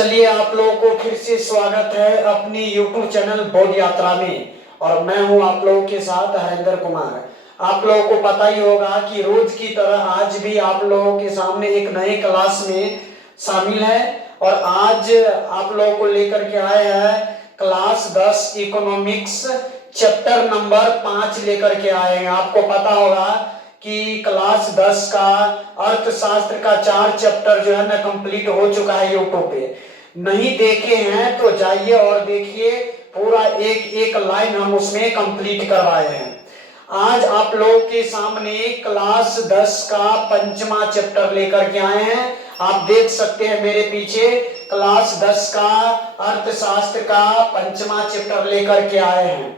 चलिए आप लोगों को फिर से स्वागत है अपनी YouTube चैनल बोध यात्रा में। और मैं हूं आप लोगों के साथ हरेंद्र कुमार। आप लोगों को पता ही होगा कि रोज की तरह आज भी आप लोगों के सामने एक नए क्लास में शामिल है। और आज आप लोगों को लेकर के आए हैं क्लास 10 इकोनॉमिक्स चैप्टर नंबर 5 लेकर के आए हैं। आपको पता होगा कि क्लास 10 का अर्थशास्त्र का 4 चैप्टर जो है ना कंप्लीट हो चुका है। यूट्यूब पे नहीं देखे हैं तो जाइए और देखिए, पूरा एक एक लाइन हम उसमें कंप्लीट करवाए हैं। आज आप लोगों के सामने क्लास 10 का 5वां चैप्टर लेकर के आए हैं। आप देख सकते हैं मेरे पीछे क्लास 10 का अर्थशास्त्र का 5वां चैप्टर लेकर के आए हैं।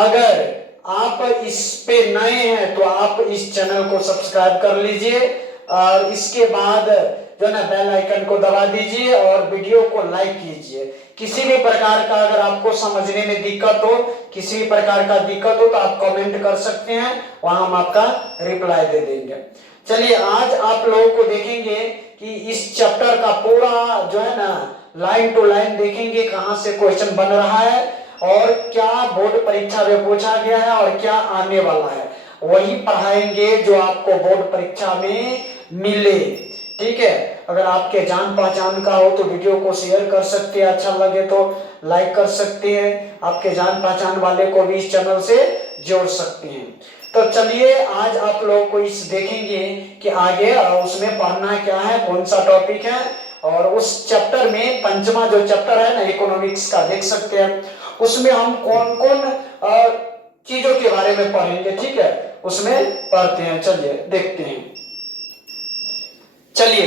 अगर आप इस पे नए हैं तो आप इस चैनल को सब्सक्राइब कर लीजिए और इसके बाद जो ना बेल आइकन को दबा दीजिए और वीडियो को लाइक कीजिए। किसी भी प्रकार का अगर आपको समझने में दिक्कत हो, किसी भी प्रकार का दिक्कत हो तो आप कमेंट कर सकते हैं, वहां हम आपका रिप्लाई दे देंगे। चलिए आज आप लोगों को देखेंगे कि इस चैप्टर का पूरा जो है ना लाइन टू लाइन देखेंगे, कहां से क्वेश्चन बन रहा है और क्या बोर्ड परीक्षा में पूछा गया है और क्या आने वाला है, वही पढ़ाएंगे जो आपको बोर्ड परीक्षा में मिले। ठीक है, अगर आपके जान पहचान का हो तो वीडियो को शेयर कर सकते हैं, अच्छा लगे तो लाइक कर सकते हैं, आपके जान पहचान वाले को भी इस चैनल से जोड़ सकते हैं। तो चलिए आज आप लोगों को इस देखेंगे कि आगे उसमें पढ़ना क्या है, कौन सा टॉपिक है। और उस चैप्टर में 5वां जो चैप्टर है ना इकोनॉमिक्स का, देख सकते हैं उसमें हम कौन कौन चीजों के बारे में पढ़ेंगे। ठीक है, उसमें पढ़ते हैं, चलिए देखते हैं। चलिए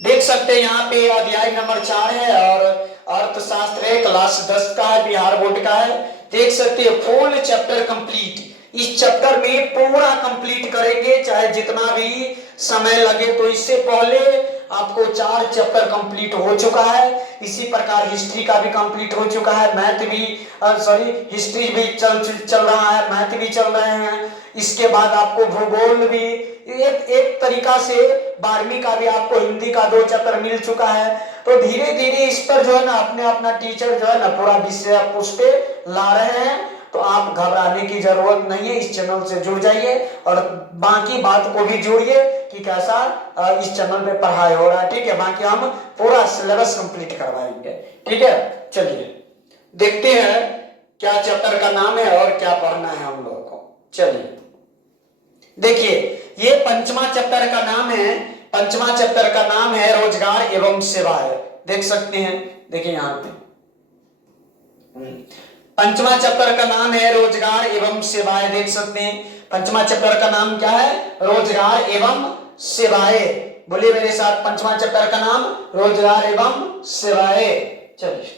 देख सकते हैं यहाँ पे अध्याय नंबर 4 है और अर्थशास्त्र है, क्लास 10 का है, बिहार बोर्ड का है। देख सकते हैं फुल चैप्टर कंप्लीट। इस चैप्टर में पूरा कंप्लीट करेंगे चाहे जितना भी समय लगे। तो इससे पहले आपको 4 चैप्टर कंप्लीट हो चुका है। इसी प्रकार हिस्ट्री का भी कंप्लीट हो चुका है, मैथ भी हिस्ट्री भी चल रहा है, मैथ भी चल रहे हैं। इसके बाद आपको भूगोल भी एक तरीका से 12वीं का भी आपको हिंदी का 2 चैप्टर मिल चुका है। तो धीरे धीरे इस पर जो है ना अपना टीचर जो है ना पूरा विषय आप उस पे ला रहे हैं। तो आप घबराने की जरूरत नहीं है, इस चैनल से जुड़ जाइए और बाकी बात को भी जोड़िए कि कैसा इस चैनल पे पढ़ाई हो रहा है। ठीक है, बाकी हम पूरा सिलेबस कंप्लीट करवाएंगे। ठीक है, चलिए देखते हैं क्या चैप्टर का नाम है और क्या पढ़ना है हम लोगों को। चलिए देखिए, ये 5वां चैप्टर का नाम है। 5वां चैप्टर का नाम है रोजगार एवं सेवाएं। देख सकते हैं, देखिए यहाँ पे 5वां चैप्टर का नाम है रोजगार एवं सेवाएं। देख सकते हैं 5वां चैप्टर का नाम क्या है, रोजगार एवं सेवाएं। बोलिए मेरे साथ, 5वां चैप्टर का नाम रोजगार एवं सेवाएं। चलिए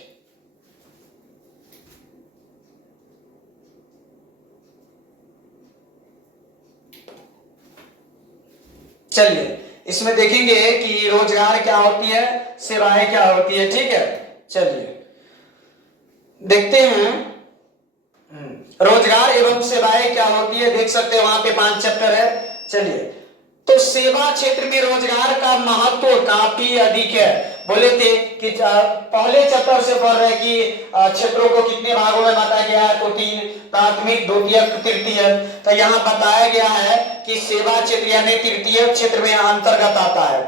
चलिए इसमें देखेंगे कि रोजगार क्या होती है, सेवाएं क्या होती है। ठीक है, चलिए देखते हैं रोजगार एवं सेवाएं क्या होती है। देख सकते हैं वहां पे 5 चैप्टर है। चलिए, तो सेवा क्षेत्र में रोजगार का महत्व काफी अधिक है। बोले थे कि पहले चैप्टर से पढ़ रहे कि क्षेत्रों को कितने भागों में बांटा गया है, तो 3, प्राथमिक, द्वितीयक, तृतीय। तो यहाँ बताया गया है कि सेवा क्षेत्र यानी तृतीय क्षेत्र में अंतर्गत आता है।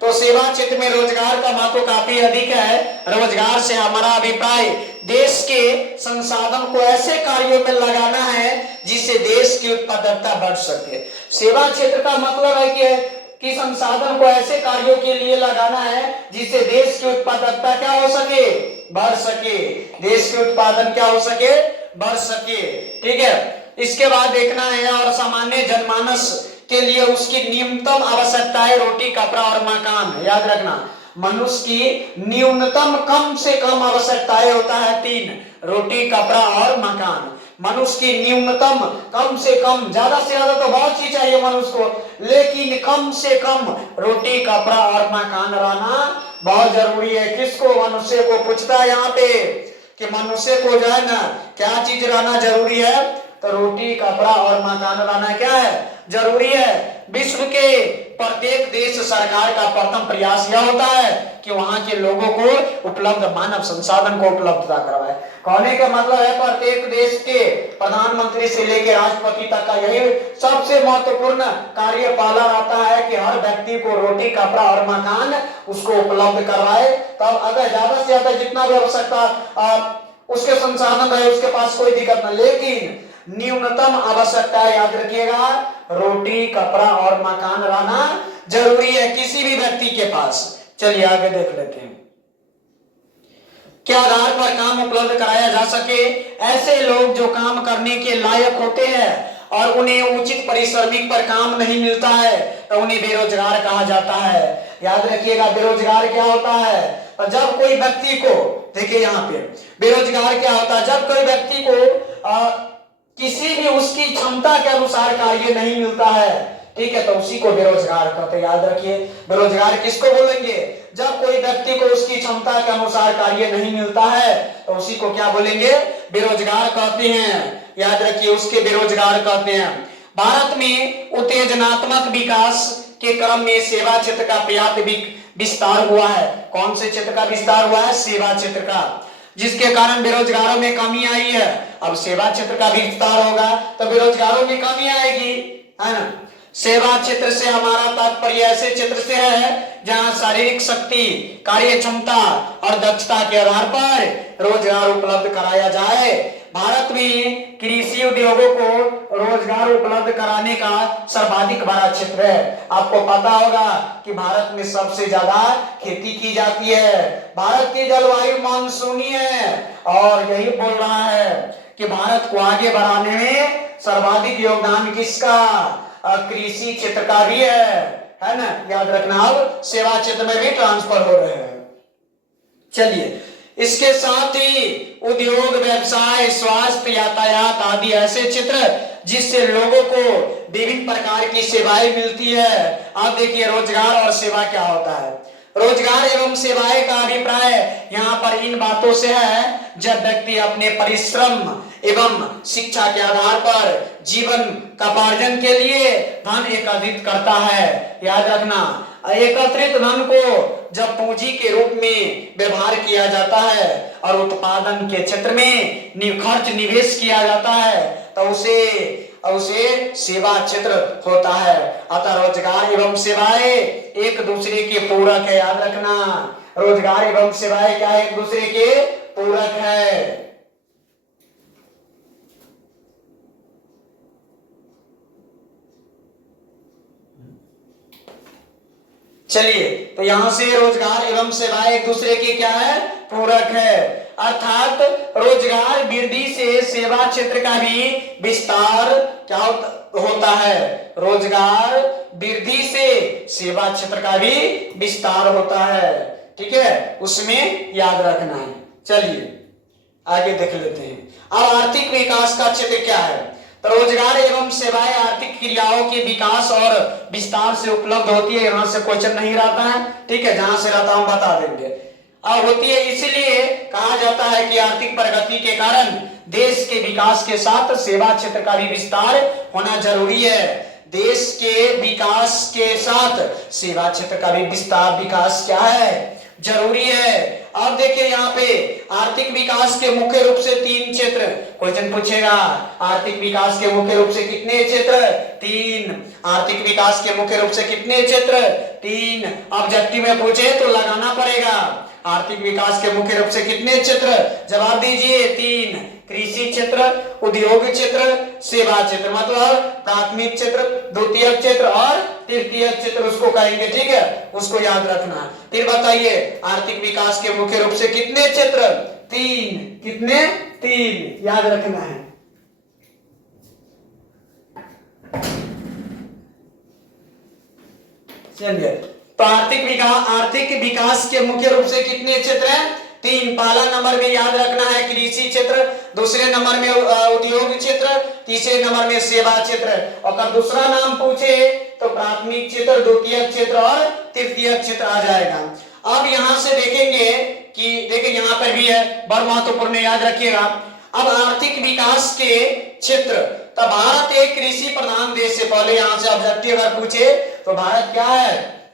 तो सेवा क्षेत्र में रोजगार का महत्व काफी अधिक है। रोजगार से हमारा अभिप्राय देश के संसाधन को ऐसे कार्यों में लगाना है जिससे देश की उत्पादकता बढ़ सके। सेवा क्षेत्र का मतलब है कि संसाधन को ऐसे कार्यों के लिए लगाना है जिससे देश की उत्पादकता क्या हो सके, बढ़ सके। देश के उत्पादन क्या हो सके, बढ़ सके। ठीक है, इसके बाद देखना है और सामान्य जनमानस के लिए उसकी न्यूनतम आवश्यकताएं रोटी, कपड़ा और मकान। याद रखना, मनुष्य की न्यूनतम कम से कम आवश्यकताएं होता है 3, रोटी, कपड़ा और मकान। मनुष्य की न्यूनतम कम से कम, ज्यादा से ज्यादा तो बहुत चीज चाहिए मनुष्य को, लेकिन कम से कम रोटी, कपड़ा और मकान रहना बहुत जरूरी है। किसको, मनुष्य को पूछता है यहाँ पे कि मनुष्य को जो है ना क्या चीज रहना जरूरी है, तो रोटी, कपड़ा और मकान रहना क्या है, जरूरी है। विश्व के प्रत्येक देश सरकार का प्रथम प्रयास यह होता है कि वहां के लोगों को उपलब्ध मानव संसाधन को उपलब्धता करवाए। कहने का मतलब है प्रत्येक देश के प्रधानमंत्री से लेकर राष्ट्रपति तक का यही सबसे महत्वपूर्ण कार्य पहला रहता है कि हर व्यक्ति को रोटी, कपड़ा और मकान उसको उपलब्ध करवाए। तब अगर ज्यादा से ज्यादा जितना भी आवश्यकता उसके संसाधन रहे उसके पास कोई दिक्कत नहीं, लेकिन न्यूनतम आवश्यकता याद रखिएगा, रोटी, कपड़ा और मकान रहना जरूरी है किसी भी व्यक्ति के पास। चलिए आगे देख लेते हैं। क्या आधार पर काम उपलब्ध कराया जा सके? ऐसे लोग जो काम करने के लायक होते हैं और उन्हें उचित पारिश्रमिक पर काम नहीं मिलता है तो उन्हें बेरोजगार कहा जाता है। याद रखिएगा बेरोजगार क्या होता है? और जब कोई व्यक्ति को, देखिए यहाँ पे बेरोजगार क्या होता है, जब कोई व्यक्ति को किसी भी उसकी क्षमता के अनुसार कार्य नहीं मिलता है, ठीक है, तो उसी को बेरोजगार कहते हैं। याद रखिए बेरोजगार किसको बोलेंगे? जब कोई व्यक्ति को उसकी क्षमता के अनुसार कार्य नहीं मिलता है तो उसी को क्या बोलेंगे? बेरोजगार कहते हैं। याद रखिए उसके बेरोजगार कहते हैं। भारत में उत्तेजनात्मक विकास के क्रम में सेवा क्षेत्र का पर्याप्त विस्तार हुआ है। कौन से क्षेत्र का विस्तार हुआ है? सेवा क्षेत्र का, जिसके कारण बेरोजगारों में कमी आई है। अब सेवा क्षेत्र का विस्तार होगा तो बेरोजगारों में कमी आएगी, है ना। सेवा क्षेत्र से हमारा तात्पर्य ऐसे क्षेत्र से है जहां शारीरिक शक्ति, कार्य क्षमता और दक्षता के आधार पर रोजगार उपलब्ध कराया जाए। भारत में कृषि उद्योगों को रोजगार उपलब्ध कराने का सर्वाधिक बड़ा क्षेत्र है। आपको पता होगा कि भारत में सबसे ज्यादा खेती की जाती है। भारत की जलवायु मानसूनी है और यही बोल रहा है कि भारत को आगे बढ़ाने में सर्वाधिक योगदान किसका? कृषि क्षेत्र का भी है ना। याद रखना, अब सेवा क्षेत्र में भी ट्रांसफर हो रहे हैं। चलिए इसके साथ ही उद्योग, व्यवसाय, स्वास्थ्य, यातायात आदि ऐसे क्षेत्र जिससे लोगों को विभिन्न प्रकार की सेवाएं मिलती है। आप देखिए रोजगार और सेवा क्या होता है। रोजगार एवं सेवाएं का अभिप्राय यहाँ पर इन बातों से है जब व्यक्ति अपने परिश्रम एवं शिक्षा के आधार पर जीवन का उपार्जन के लिए धन एकत्रित करता है। याद रखना, एकत्रित धन को जब पूंजी के रूप में व्यवहार किया जाता है और उत्पादन के क्षेत्र में खर्च निवेश किया जाता है तो उसे सेवा क्षेत्र होता है। अतः रोजगार एवं सेवाएं एक दूसरे के पूरक है। याद रखना, रोजगार एवं सेवाएं क्या एक दूसरे के पूरक है। चलिए तो यहां से रोजगार एवं सेवाएं एक दूसरे के क्या है? पूरक है। अर्थात रोजगार वृद्धि से सेवा क्षेत्र का भी विस्तार क्या होता है? रोजगार वृद्धि से सेवा क्षेत्र का भी विस्तार होता है, ठीक है, उसमें याद रखना है। चलिए आगे देख लेते हैं। अब आर्थिक विकास का क्षेत्र क्या है? तो रोजगार एवं सेवाएं आर्थिक क्रियाओं के विकास और विस्तार से उपलब्ध होती है। यहां से क्वेश्चन नहीं रहता है, ठीक है, जहां से रहता हम बता देंगे। होती है, इसलिए कहा जाता है कि आर्थिक प्रगति के कारण देश के विकास के साथ सेवा क्षेत्र का भी विस्तार होना जरूरी है। देश के विकास के साथ सेवा क्षेत्र का भी विकास क्या है? जरूरी है। अब देखिए यहाँ पे आर्थिक विकास के मुख्य रूप से 3 क्षेत्र, क्वेश्चन पूछेगा आर्थिक विकास के मुख्य रूप से कितने क्षेत्र? 3। आर्थिक विकास के मुख्य रूप से कितने क्षेत्र? 3। ऑब्जेक्टिव में पूछे तो लगाना पड़ेगा। आर्थिक विकास के मुख्य रूप से कितने क्षेत्र? जवाब दीजिए 3। कृषि क्षेत्र, उद्योग क्षेत्र, सेवा क्षेत्र, मतलब प्राथमिक क्षेत्र, द्वितीयक क्षेत्र और तृतीयक क्षेत्र उसको कहेंगे, ठीक है, उसको याद रखना। फिर बताइए आर्थिक विकास के मुख्य रूप से कितने क्षेत्र? 3। कितने? 3 याद रखना है। चलिए तो आर्थिक विकास के मुख्य रूप से कितने क्षेत्र हैं? 3। पहला नंबर में याद रखना है कृषि क्षेत्र, दूसरे नंबर में उद्योग क्षेत्र, तीसरे नंबर में सेवा क्षेत्र। और अगर दूसरा नाम पूछे तो प्राथमिक क्षेत्र, द्वितीय क्षेत्र और तृतीय क्षेत्र आ जाएगा। अब यहां से देखेंगे कि देखिए यहां पर भी है, बड़ा महत्वपूर्ण, याद रखिएगा। अब आर्थिक विकास के क्षेत्र, तब भारत एक कृषि प्रधान देश से, पहले यहां से ऑब्जेक्टिव अगर पूछे तो भारत क्या है?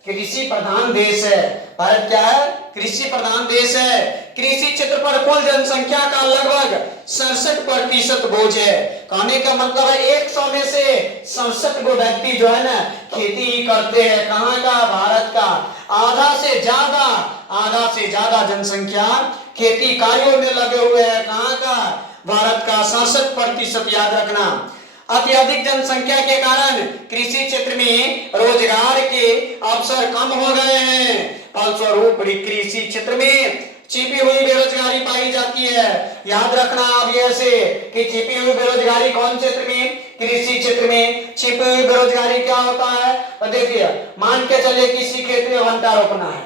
कृषि प्रधान देश है। भारत क्या है? कृषि प्रधान देश है। कृषि क्षेत्र पर कुल जनसंख्या का लगभग 67% बोझ है। कहने का मतलब है 100 में से 67 गो व्यक्ति जो है ना खेती ही करते हैं। कहाँ का? भारत का। आधा से ज्यादा जनसंख्या खेती कार्यों में लगे हुए हैं। कहाँ का? भारत का। 67%, याद रखना। अत्यधिक जनसंख्या के कारण कृषि क्षेत्र में रोजगार के अवसर कम हो गए हैं। फलस्वरूप कृषि क्षेत्र में छिपी हुई बेरोजगारी पाई जाती है। याद रखना आप ऐसे कि छिपी हुई बेरोजगारी कौन क्षेत्र में? कृषि क्षेत्र में। छिपी हुई बेरोजगारी क्या होता है? तो देखिए, मान के चलिए किसी खेत में भंटा रोपना है,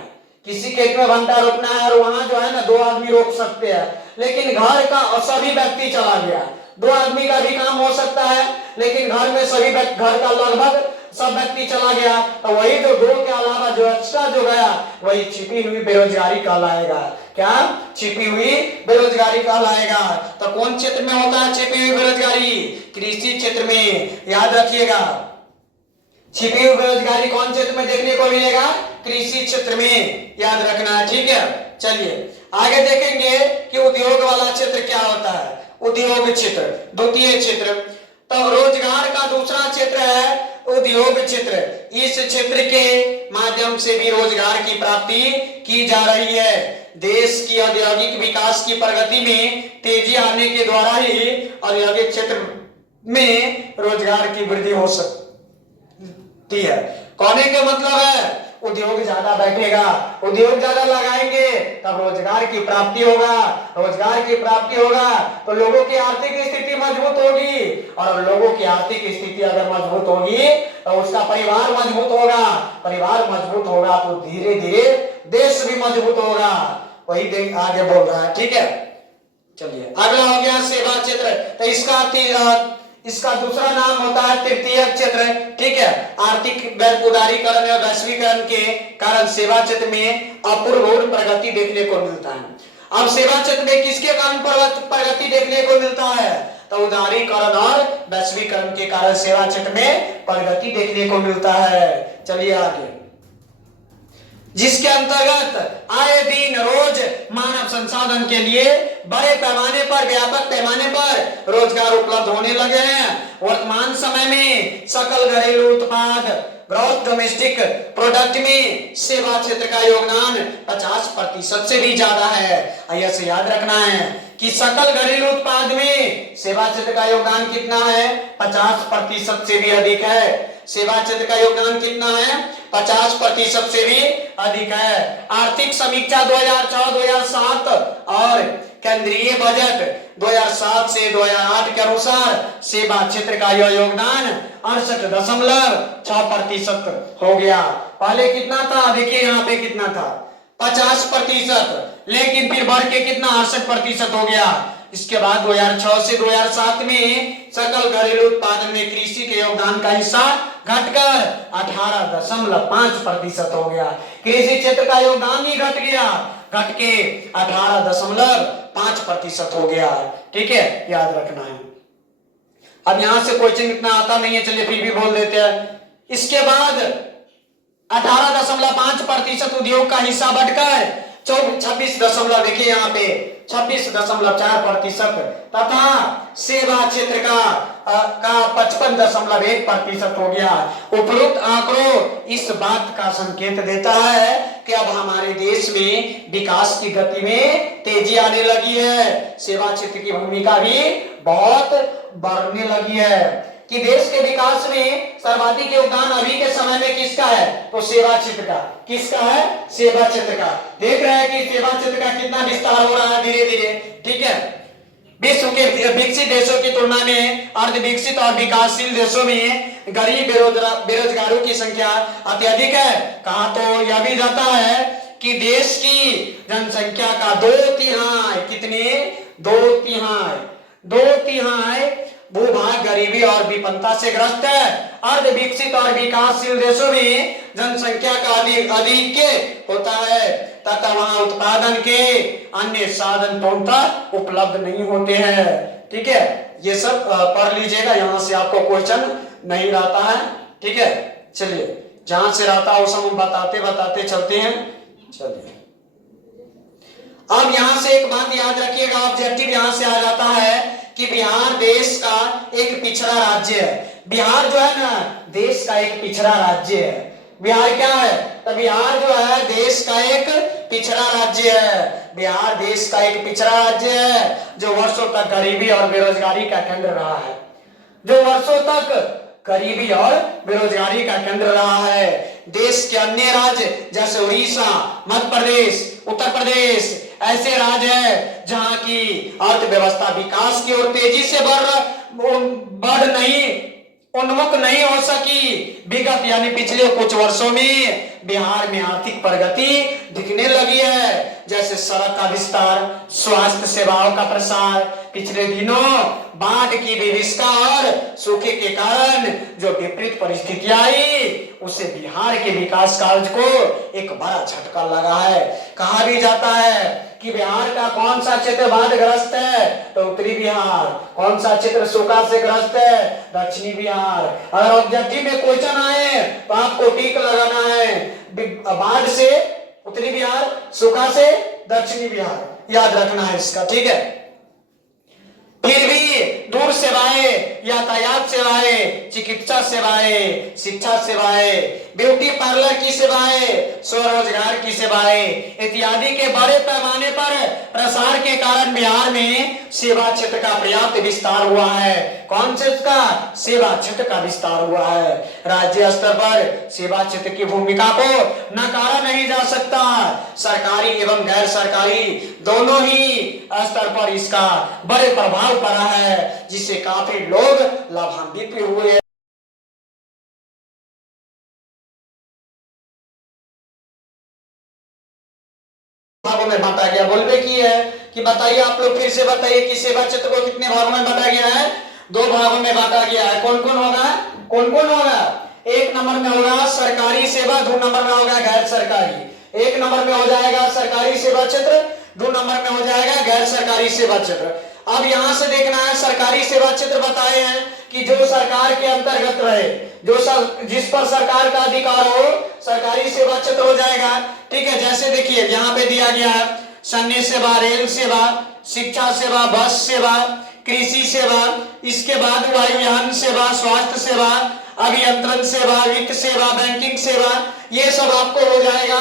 किसी खेत में भंटा रोपना है और वहां जो है ना 2 आदमी रोप सकते हैं, लेकिन घर का सभी व्यक्ति चला गया। 2 आदमी का भी काम हो सकता है, लेकिन घर में सभी घर का लगभग सब व्यक्ति चला गया, तो वही जो 2 के अलावा जो एक्स्ट्रा जो गया वही छिपी हुई बेरोजगारी कहलाएगा। क्या? छिपी हुई बेरोजगारी कहलाएगा। तो कौन क्षेत्र में होता है छिपी हुई बेरोजगारी? कृषि क्षेत्र में। याद रखिएगा, छिपी हुई बेरोजगारी कौन क्षेत्र में देखने को मिलेगा? कृषि क्षेत्र में। याद रखना है, ठीक है। चलिए आगे देखेंगे कि उद्योग वाला क्षेत्र क्या होता है। उद्योग क्षेत्र द्वितीय क्षेत्र। तो रोजगार का दूसरा क्षेत्र है उद्योग क्षेत्र। इस क्षेत्र के माध्यम से भी रोजगार की प्राप्ति की जा रही है। देश की औद्योगिक विकास की प्रगति में तेजी आने के द्वारा ही औद्योगिक क्षेत्र में रोजगार की वृद्धि हो सकती है। कहने का मतलब है उद्योग ज्यादा बैठेगा, उद्योग ज्यादा लगाएंगे तब रोजगार की प्राप्ति होगा। रोजगार की प्राप्ति होगा तो लोगों की आर्थिक स्थिति मजबूत होगी, और लोगों की आर्थिक स्थिति अगर मजबूत होगी तो उसका परिवार मजबूत होगा। परिवार मजबूत होगा तो धीरे धीरे देश भी मजबूत होगा। वही देख आगे बोल रहा है, ठीक है। चलिए अगला हो गया सेवा क्षेत्र। तो इसका दूसरा नाम होता है तृतीय क्षेत्र, ठीक है। आर्थिक उदारीकरण या वैश्वीकरण के कारण सेवा क्षेत्र में अपूर्व प्रगति देखने को मिलता है। अब सेवा क्षेत्र में किसके कारण प्रगति देखने को मिलता है? तो उदारीकरण और वैश्वीकरण के कारण सेवा क्षेत्र में प्रगति देखने को मिलता है। चलिए आगे, जिसके अंतर्गत आए दिन रोज मानव संसाधन के लिए बड़े पैमाने पर, व्यापक पैमाने पर रोजगार उपलब्ध होने लगे हैं। वर्तमान समय में सकल घरेलू उत्पाद ग्रॉस डोमेस्टिक प्रोडक्ट में सेवा क्षेत्र का योगदान 50% से भी ज्यादा है। ऐसे याद रखना है कि सकल घरेलू उत्पाद में सेवा क्षेत्र का योगदान कितना है? 50% से भी अधिक है। सेवा क्षेत्र का योगदान कितना है? 50% से भी अधिक है। आर्थिक समीक्षा 2006-2007 और केंद्रीय बजट 2007 से 2008 के अनुसार सेवा क्षेत्र का यह योगदान 68.6% हो गया। पहले कितना था? देखिए यहाँ पे कितना था? 50%, लेकिन फिर बढ़ के कितना 68% हो गया। इसके बाद 2006 से 2007 में सकल घरेलू उत्पादन में कृषि के योगदान का हिस्सा घटकर 18.5% हो गया। कृषि क्षेत्र का योगदान ही घट गया, घट के 18.5% हो गया। ठीक है, याद रखना है। अब यहां से क्वेश्चन इतना आता नहीं है, चलिए फिर भी बोल देते हैं। इसके बाद 18.5% उद्योग का हिस्सा बढ़कर 26 देखिए यहाँ पे 26.4% तथा सेवा क्षेत्र का 55.1% हो गया। उपरोक्त आंकड़ों इस बात का संकेत देता है कि अब हमारे देश में विकास की गति में तेजी आने लगी है। सेवा क्षेत्र की भूमिका भी बहुत बढ़ने लगी है कि देश के विकास में सर्वाधिक योगदान अभी के समय में किसका है? तो सेवा क्षेत्र का। किसका है? सेवा क्षेत्र का। देख रहे हैं कि सेवा क्षेत्र का कितना विस्तार हो रहा है धीरे धीरे। ठीक है, विश्व के विकसित देशों की तुलना में अर्ध विकसित और विकासशील देशों में गरीब बेरोजगारों की संख्या अत्यधिक है। कहा तो यह भी जाता है कि देश की जनसंख्या का 2/3 कितने? 2/3 भूभाग गरीबी और विपन्नता से ग्रस्त है। अर्ध विकसित और विकासशील देशों में जनसंख्या का अधिक होता है तथा वहां उत्पादन के अन्य साधन पूर्णतः उपलब्ध नहीं होते हैं। ठीक है, ये सब पढ़ लीजिएगा, यहां से आपको क्वेश्चन नहीं रहता है। ठीक है, चलिए जहां से रहता है वो सब हम बताते बताते चलते हैं। चलिए अब यहां से एक बात याद रखिएगा, ऑब्जेक्टिव यहां से आ जाता है कि बिहार देश का एक पिछड़ा राज्य है। बिहार जो है ना देश का एक पिछड़ा राज्य है। बिहार क्या है? तो बिहार जो है देश का एक पिछड़ा राज्य है। बिहार देश का एक पिछड़ा राज्य है जो वर्षों तक गरीबी और बेरोजगारी का केंद्र रहा है। जो वर्षों तक गरीबी और बेरोजगारी का केंद्र रहा है। देश के अन्य राज्य जैसे उड़ीसा, मध्य प्रदेश, उत्तर प्रदेश ऐसे राज्य है जहां की अर्थव्यवस्था विकास की ओर तेजी से बढ़ नहीं उन्मुख नहीं हो सकी। विगत यानी पिछले कुछ वर्षों में बिहार में आर्थिक प्रगति दिखने लगी है, जैसे सड़क का विस्तार, स्वास्थ्य सेवाओं का प्रसार। पिछले दिनों बाढ़ की विभीषिका और सूखे के कारण जो विपरीत परिस्थितियां आई उससे बिहार के विकास कार्य को एक बड़ा झटका लगा है। कहा भी जाता है कि बिहार का कौन सा क्षेत्र बाढ़ग्रस्त है? तो उत्तरी बिहार। कौन सा क्षेत्र सूखा से ग्रस्त है? दक्षिणी बिहार। अगर ऑब्जेक्टिव में क्वेश्चन आए तो आपको टिक लगाना है। बाढ़ से उत्तरी बिहार, सूखा से दक्षिणी बिहार, याद रखना है इसका, ठीक है। फिर भी दूर सेवाएं, यातायात सेवाएं, चिकित्सा सेवाएं, शिक्षा सेवाएं, ब्यूटी पार्लर की सेवाएं, स्वरोजगार की सेवाएं इत्यादि के बड़े पैमाने पर प्रसार के कारण बिहार में सेवा क्षेत्र का पर्याप्त विस्तार हुआ है। कौन क्षेत्र का? सेवा क्षेत्र का विस्तार हुआ है। राज्य स्तर पर सेवा क्षेत्र की भूमिका को नकारा नहीं जा सकता। सरकारी एवं गैर सरकारी दोनों ही स्तर पर इसका बड़े प्रभाव पड़ा है, जिससे काफी लोग लाभान्वित भी हुए हैं। भागों में बांटा गया। बोलबे की है कि बताइए, आप लोग फिर से बताइए कि सेवा क्षेत्र को कितने भागों में बांटा गया है? 2 भागों में बांटा गया है। कौन कौन होगा? कौन कौन होगा? 1 नंबर में होगा सरकारी सेवा, 2 नंबर में होगा गैर सरकारी। 1 नंबर में हो जाएगा सरकारी सेवा क्षेत्र, 2 नंबर में हो जाएगा गैर सरकारी सेवा क्षेत्र। अब यहां से देखना है, सरकारी सेवा क्षेत्र बताए हैं कि जो सरकार के अंतर्गत रहे, जिस पर सरकार का अधिकार हो, सरकारी सेवा क्षेत्र हो जाएगा, ठीक है। जैसे देखिए यहाँ पे दिया गया है सैन्य सेवा, रेल सेवा, शिक्षा सेवा, बस सेवा, कृषि सेवा, इसके बाद वायुयान सेवा, स्वास्थ्य सेवा, अभियंत्रण सेवा, वित्त सेवा, बैंकिंग सेवा, ये सब आपको हो जाएगा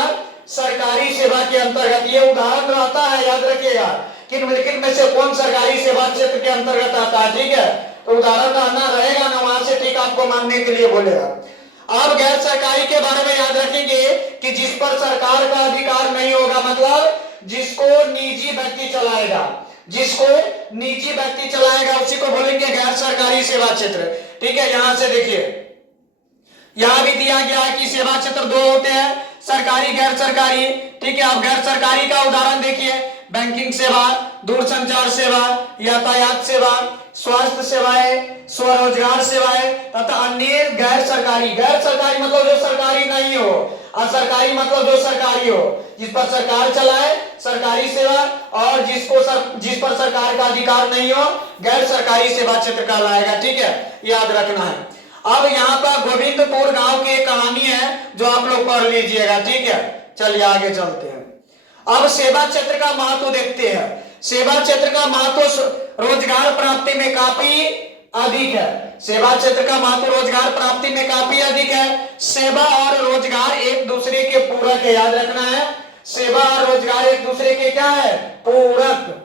सरकारी सेवा के अंतर्गत। ये उदाहरण रहता है, याद रखिएगा किन में से कौन सरकारी सेवा क्षेत्र के अंतर्गत आता है, ठीक है। तो उदाहरण रहना रहेगा ना, वहां से ठीक आपको मानने के लिए बोलेगा। अब गैर सरकारी के बारे में याद रखेंगे कि जिस पर सरकार का अधिकार नहीं होगा, मतलब जिसको निजी व्यक्ति चलाएगा, जिसको निजी व्यक्ति चलाएगा उसी को बोलेंगे गैर सरकारी सेवा क्षेत्र, ठीक है। यहां से देखिए, यहां भी दिया गया है कि सेवा क्षेत्र 2 होते हैं, सरकारी गैर सरकारी, ठीक है। अब गैर सरकारी का उदाहरण देखिए, बैंकिंग सेवा, दूरसंचार सेवा, यातायात सेवा, स्वास्थ्य सेवाएं, स्वरोजगार सेवाएं तथा अन्य गैर सरकारी। गैर सरकारी मतलब जो सरकारी नहीं हो, असरकारी मतलब जो सरकारी हो, जिस पर सरकार चलाए सरकारी सेवा, और जिस पर सरकार का अधिकार नहीं हो गैर सरकारी सेवा क्षेत्र कहलाएगा, ठीक है, याद रखना है। अब यहाँ पर गोविंदपुर गांव की एक कहानी है जो आप लोग पढ़ लीजिएगा, ठीक है। चलिए आगे चलते हैं। अब सेवा क्षेत्र का महत्व देखते हैं। सेवा क्षेत्र का महत्व रोजगार प्राप्ति में काफी अधिक है। सेवा क्षेत्र का महत्व रोजगार प्राप्ति में काफी अधिक है। सेवा और रोजगार एक दूसरे के पूरक है, याद रखना है। सेवा और रोजगार एक दूसरे के क्या है? पूरक।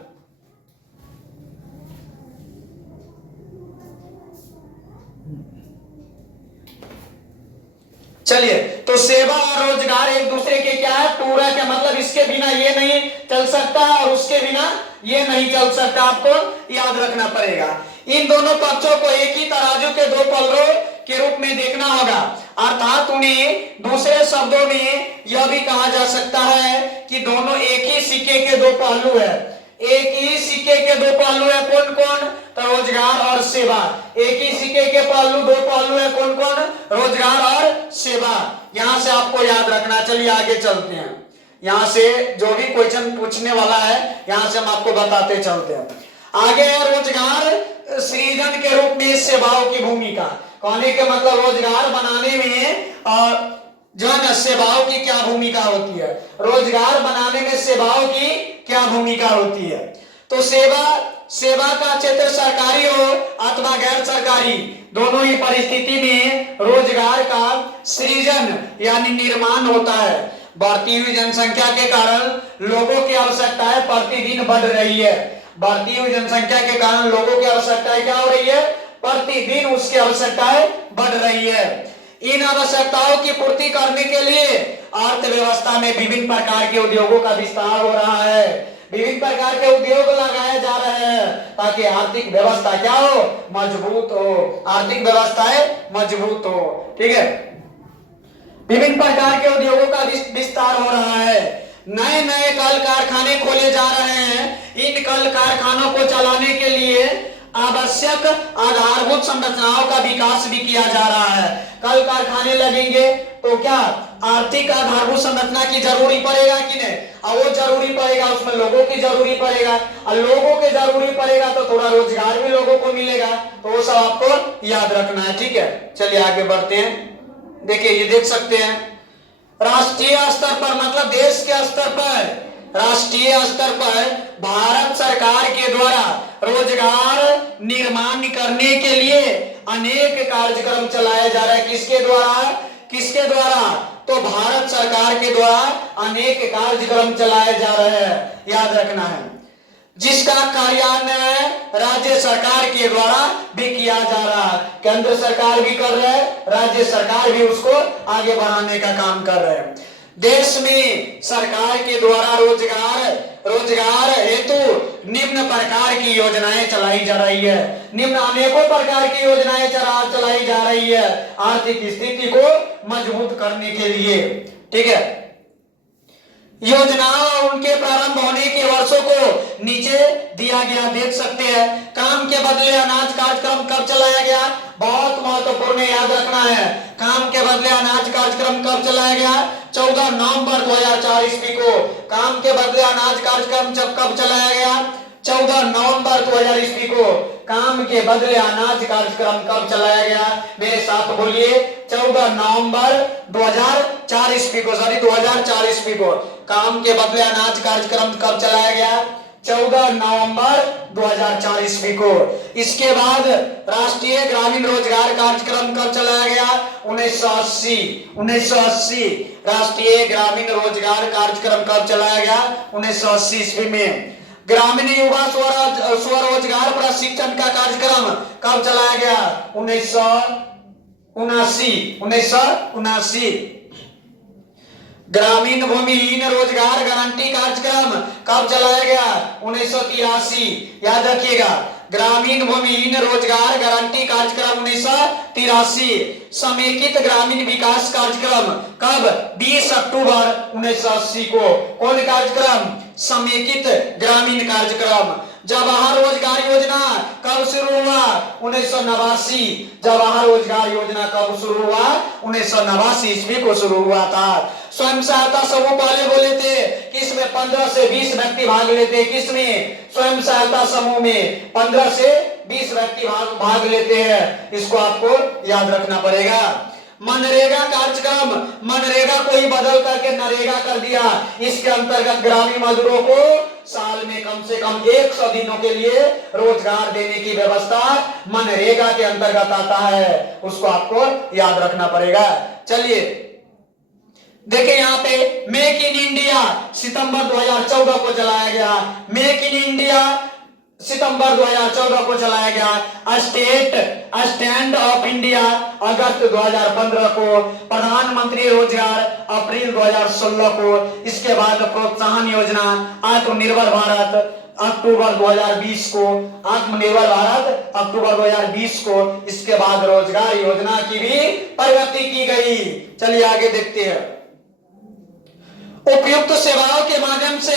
चलिए, तो सेवा और रोजगार एक दूसरे के क्या है? पूरक है, मतलब इसके बिना ये नहीं चल सकता और उसके बिना ये नहीं चल सकता, आपको याद रखना पड़ेगा। इन दोनों पक्षों को एक ही तराजू के 2 पल्लों के रूप में देखना होगा, अर्थात उन्हें दूसरे शब्दों में यह भी कहा जा सकता है कि दोनों एक ही सिक्के के 2 पहलू है। एक ही सिक्के के 2 पहलू है, कौन कौन? तो रोजगार और सेवा। एक ही सिक्के के 2 पहलू है, कौन कौन? रोजगार और सेवा। यहां से आपको याद रखना। चलिए आगे चलते हैं। यहां से जो भी क्वेश्चन पूछने वाला है यहां से हम आपको बताते चलते हैं। आगे है रोजगार सृजन के रूप में सेवाओं की भूमिका। कहने के मतलब रोजगार बनाने में और जो है ना सेवाओं की क्या भूमिका होती है, रोजगार बनाने में सेवाओं की क्या भूमिका होती है। तो सेवा का क्षेत्र सरकारी हो अथवा गैर सरकारी, दोनों ही परिस्थिति में रोजगार का सृजन यानी निर्माण होता है। बढ़ती हुई जनसंख्या के कारण लोगों की आवश्यकताएं प्रतिदिन बढ़ रही है। बढ़ती हुई जनसंख्या के कारण लोगों की आवश्यकताएं क्या हो रही है, प्रतिदिन उसकी आवश्यकताएं बढ़ रही है। इन आवश्यकताओं की पूर्ति करने के लिए अर्थव्यवस्था में विभिन्न प्रकार के उद्योगों का विस्तार हो रहा है। विभिन्न प्रकार के उद्योग लगाए जा रहे हैं ताकि आर्थिक व्यवस्था क्या हो, मजबूत हो, आर्थिक व्यवस्थाएं मजबूत हो। ठीक है, विभिन्न प्रकार के उद्योगों का विस्तार हो रहा है। नए नए कल कारखाने खोले जा रहे हैं। इन कल कारखानों को चलाने के लिए आवश्यक आधारभूत संरचनाओं का विकास भी किया जा रहा है। कल कारखाने लगेंगे तो क्या आर्थिक आधारभूत संरचना की जरूरी पड़ेगा कि नहीं, और वो जरूरी पड़ेगा, उसमें लोगों की जरूरी पड़ेगा, और लोगों की जरूरी पड़ेगा तो थोड़ा रोजगार भी लोगों को मिलेगा। तो वो सब आपको याद रखना है। ठीक है, चलिए आगे बढ़ते हैं। देखिए ये देख सकते हैं, राष्ट्रीय स्तर पर मतलब देश के स्तर पर, राष्ट्रीय स्तर पर भारत सरकार के द्वारा रोजगार निर्माण करने के लिए अनेक कार्यक्रम चलाए जा रहे हैं। किसके द्वारा, किसके द्वारा, तो भारत सरकार के द्वारा अनेक कार्यक्रम चलाए जा रहे हैं, याद रखना है, जिसका कार्यान्वयन राज्य सरकार के द्वारा भी किया जा रहा है। केंद्र सरकार भी कर रहे हैं, राज्य सरकार भी उसको आगे बढ़ाने का काम कर रहे हैं। देश में सरकार के द्वारा रोजगार हेतु निम्न प्रकार की योजनाएं चलाई जा रही है। निम्न अनेकों प्रकार की योजनाएं चलाई जा रही है आर्थिक स्थिति को मजबूत करने के लिए। ठीक है, योजनाओं और उनके प्रारंभ होने के वर्षों को नीचे दिया गया, देख सकते हैं। काम के बदले अनाज कार्यक्रम कब चलाया गया, बहुत महत्वपूर्ण याद रखना है। काम के बदले अनाज कार्यक्रम कब चलाया गया, 14 नवंबर 2004 ईस्वी को। काम के बदले अनाज कार्यक्रम कब चलाया गया, 14 नवंबर 2000 ईस्वी को। काम के बदले अनाज कार्यक्रम कब चलाया गया, मेरे साथ बोलिए, 14 नवंबर 2004 ईस्वी को, सॉरी 2004 ईस्वी को। काम के बदले अनाज कार्यक्रम कब चलाया गया, 14 नवंबर 2004 ईस्वी को। इसके बाद राष्ट्रीय ग्रामीण रोजगार कार्यक्रम कब चलाया गया, 1980 राष्ट्रीय ग्रामीण रोजगार कार्यक्रम कब चलाया गया, 1980 ईस्वी में। ग्रामीण युवा स्वरोजगार प्रशिक्षण का कार्यक्रम कब चलाया गया, 1979। ग्रामीण भूमिहीन रोजगार गारंटी कार्यक्रम कब चलाया गया, 1983, याद रखिएगा। ग्रामीण भूमिहीन रोजगार गारंटी कार्यक्रम 1983। समेकित ग्रामीण विकास कार्यक्रम कब, 20 अक्टूबर 1980 को। कौन कार्यक्रम, समेकित ग्रामीण कार्यक्रम। जवाहर रोजगार योजना कब शुरू हुआ, 1989। जवाहर रोजगार योजना कब शुरू हुआ, 1989 ईस्वी को शुरू हुआ था। स्वयं सहायता समूह पहले बोले थे कि इसमें 15 से 20 व्यक्ति भाग लेते, किसमें, स्वयं सहायता समूह में 15 से 20 व्यक्ति भाग लेते हैं। इसको आपको याद रखना पड़ेगा। मनरेगा कार्यक्रम, मनरेगा को ही बदल करके नरेगा कर दिया। इसके अंतर्गत ग्रामीण मजदूरों को साल में कम से कम 100 दिनों के लिए रोजगार देने की व्यवस्था मनरेगा के अंतर्गत आता है, उसको आपको याद रखना पड़ेगा। चलिए देखिए यहाँ पे मेक इन इंडिया सितंबर 2014 को चलाया गया। मेक इन इंडिया सितंबर 2014 को चलाया गया। स्टैंड ऑफ इंडिया अगस्त 2015 को। प्रधानमंत्री रोजगार अप्रैल 2016 को। इसके बाद प्रोत्साहन योजना आत्मनिर्भर भारत अक्टूबर 2020 को। आत्मनिर्भर भारत अक्टूबर 2020 को। इसके बाद रोजगार योजना की भी प्रगति की गई। चलिए आगे देखते हैं। उपयुक्त सेवाओं के माध्यम से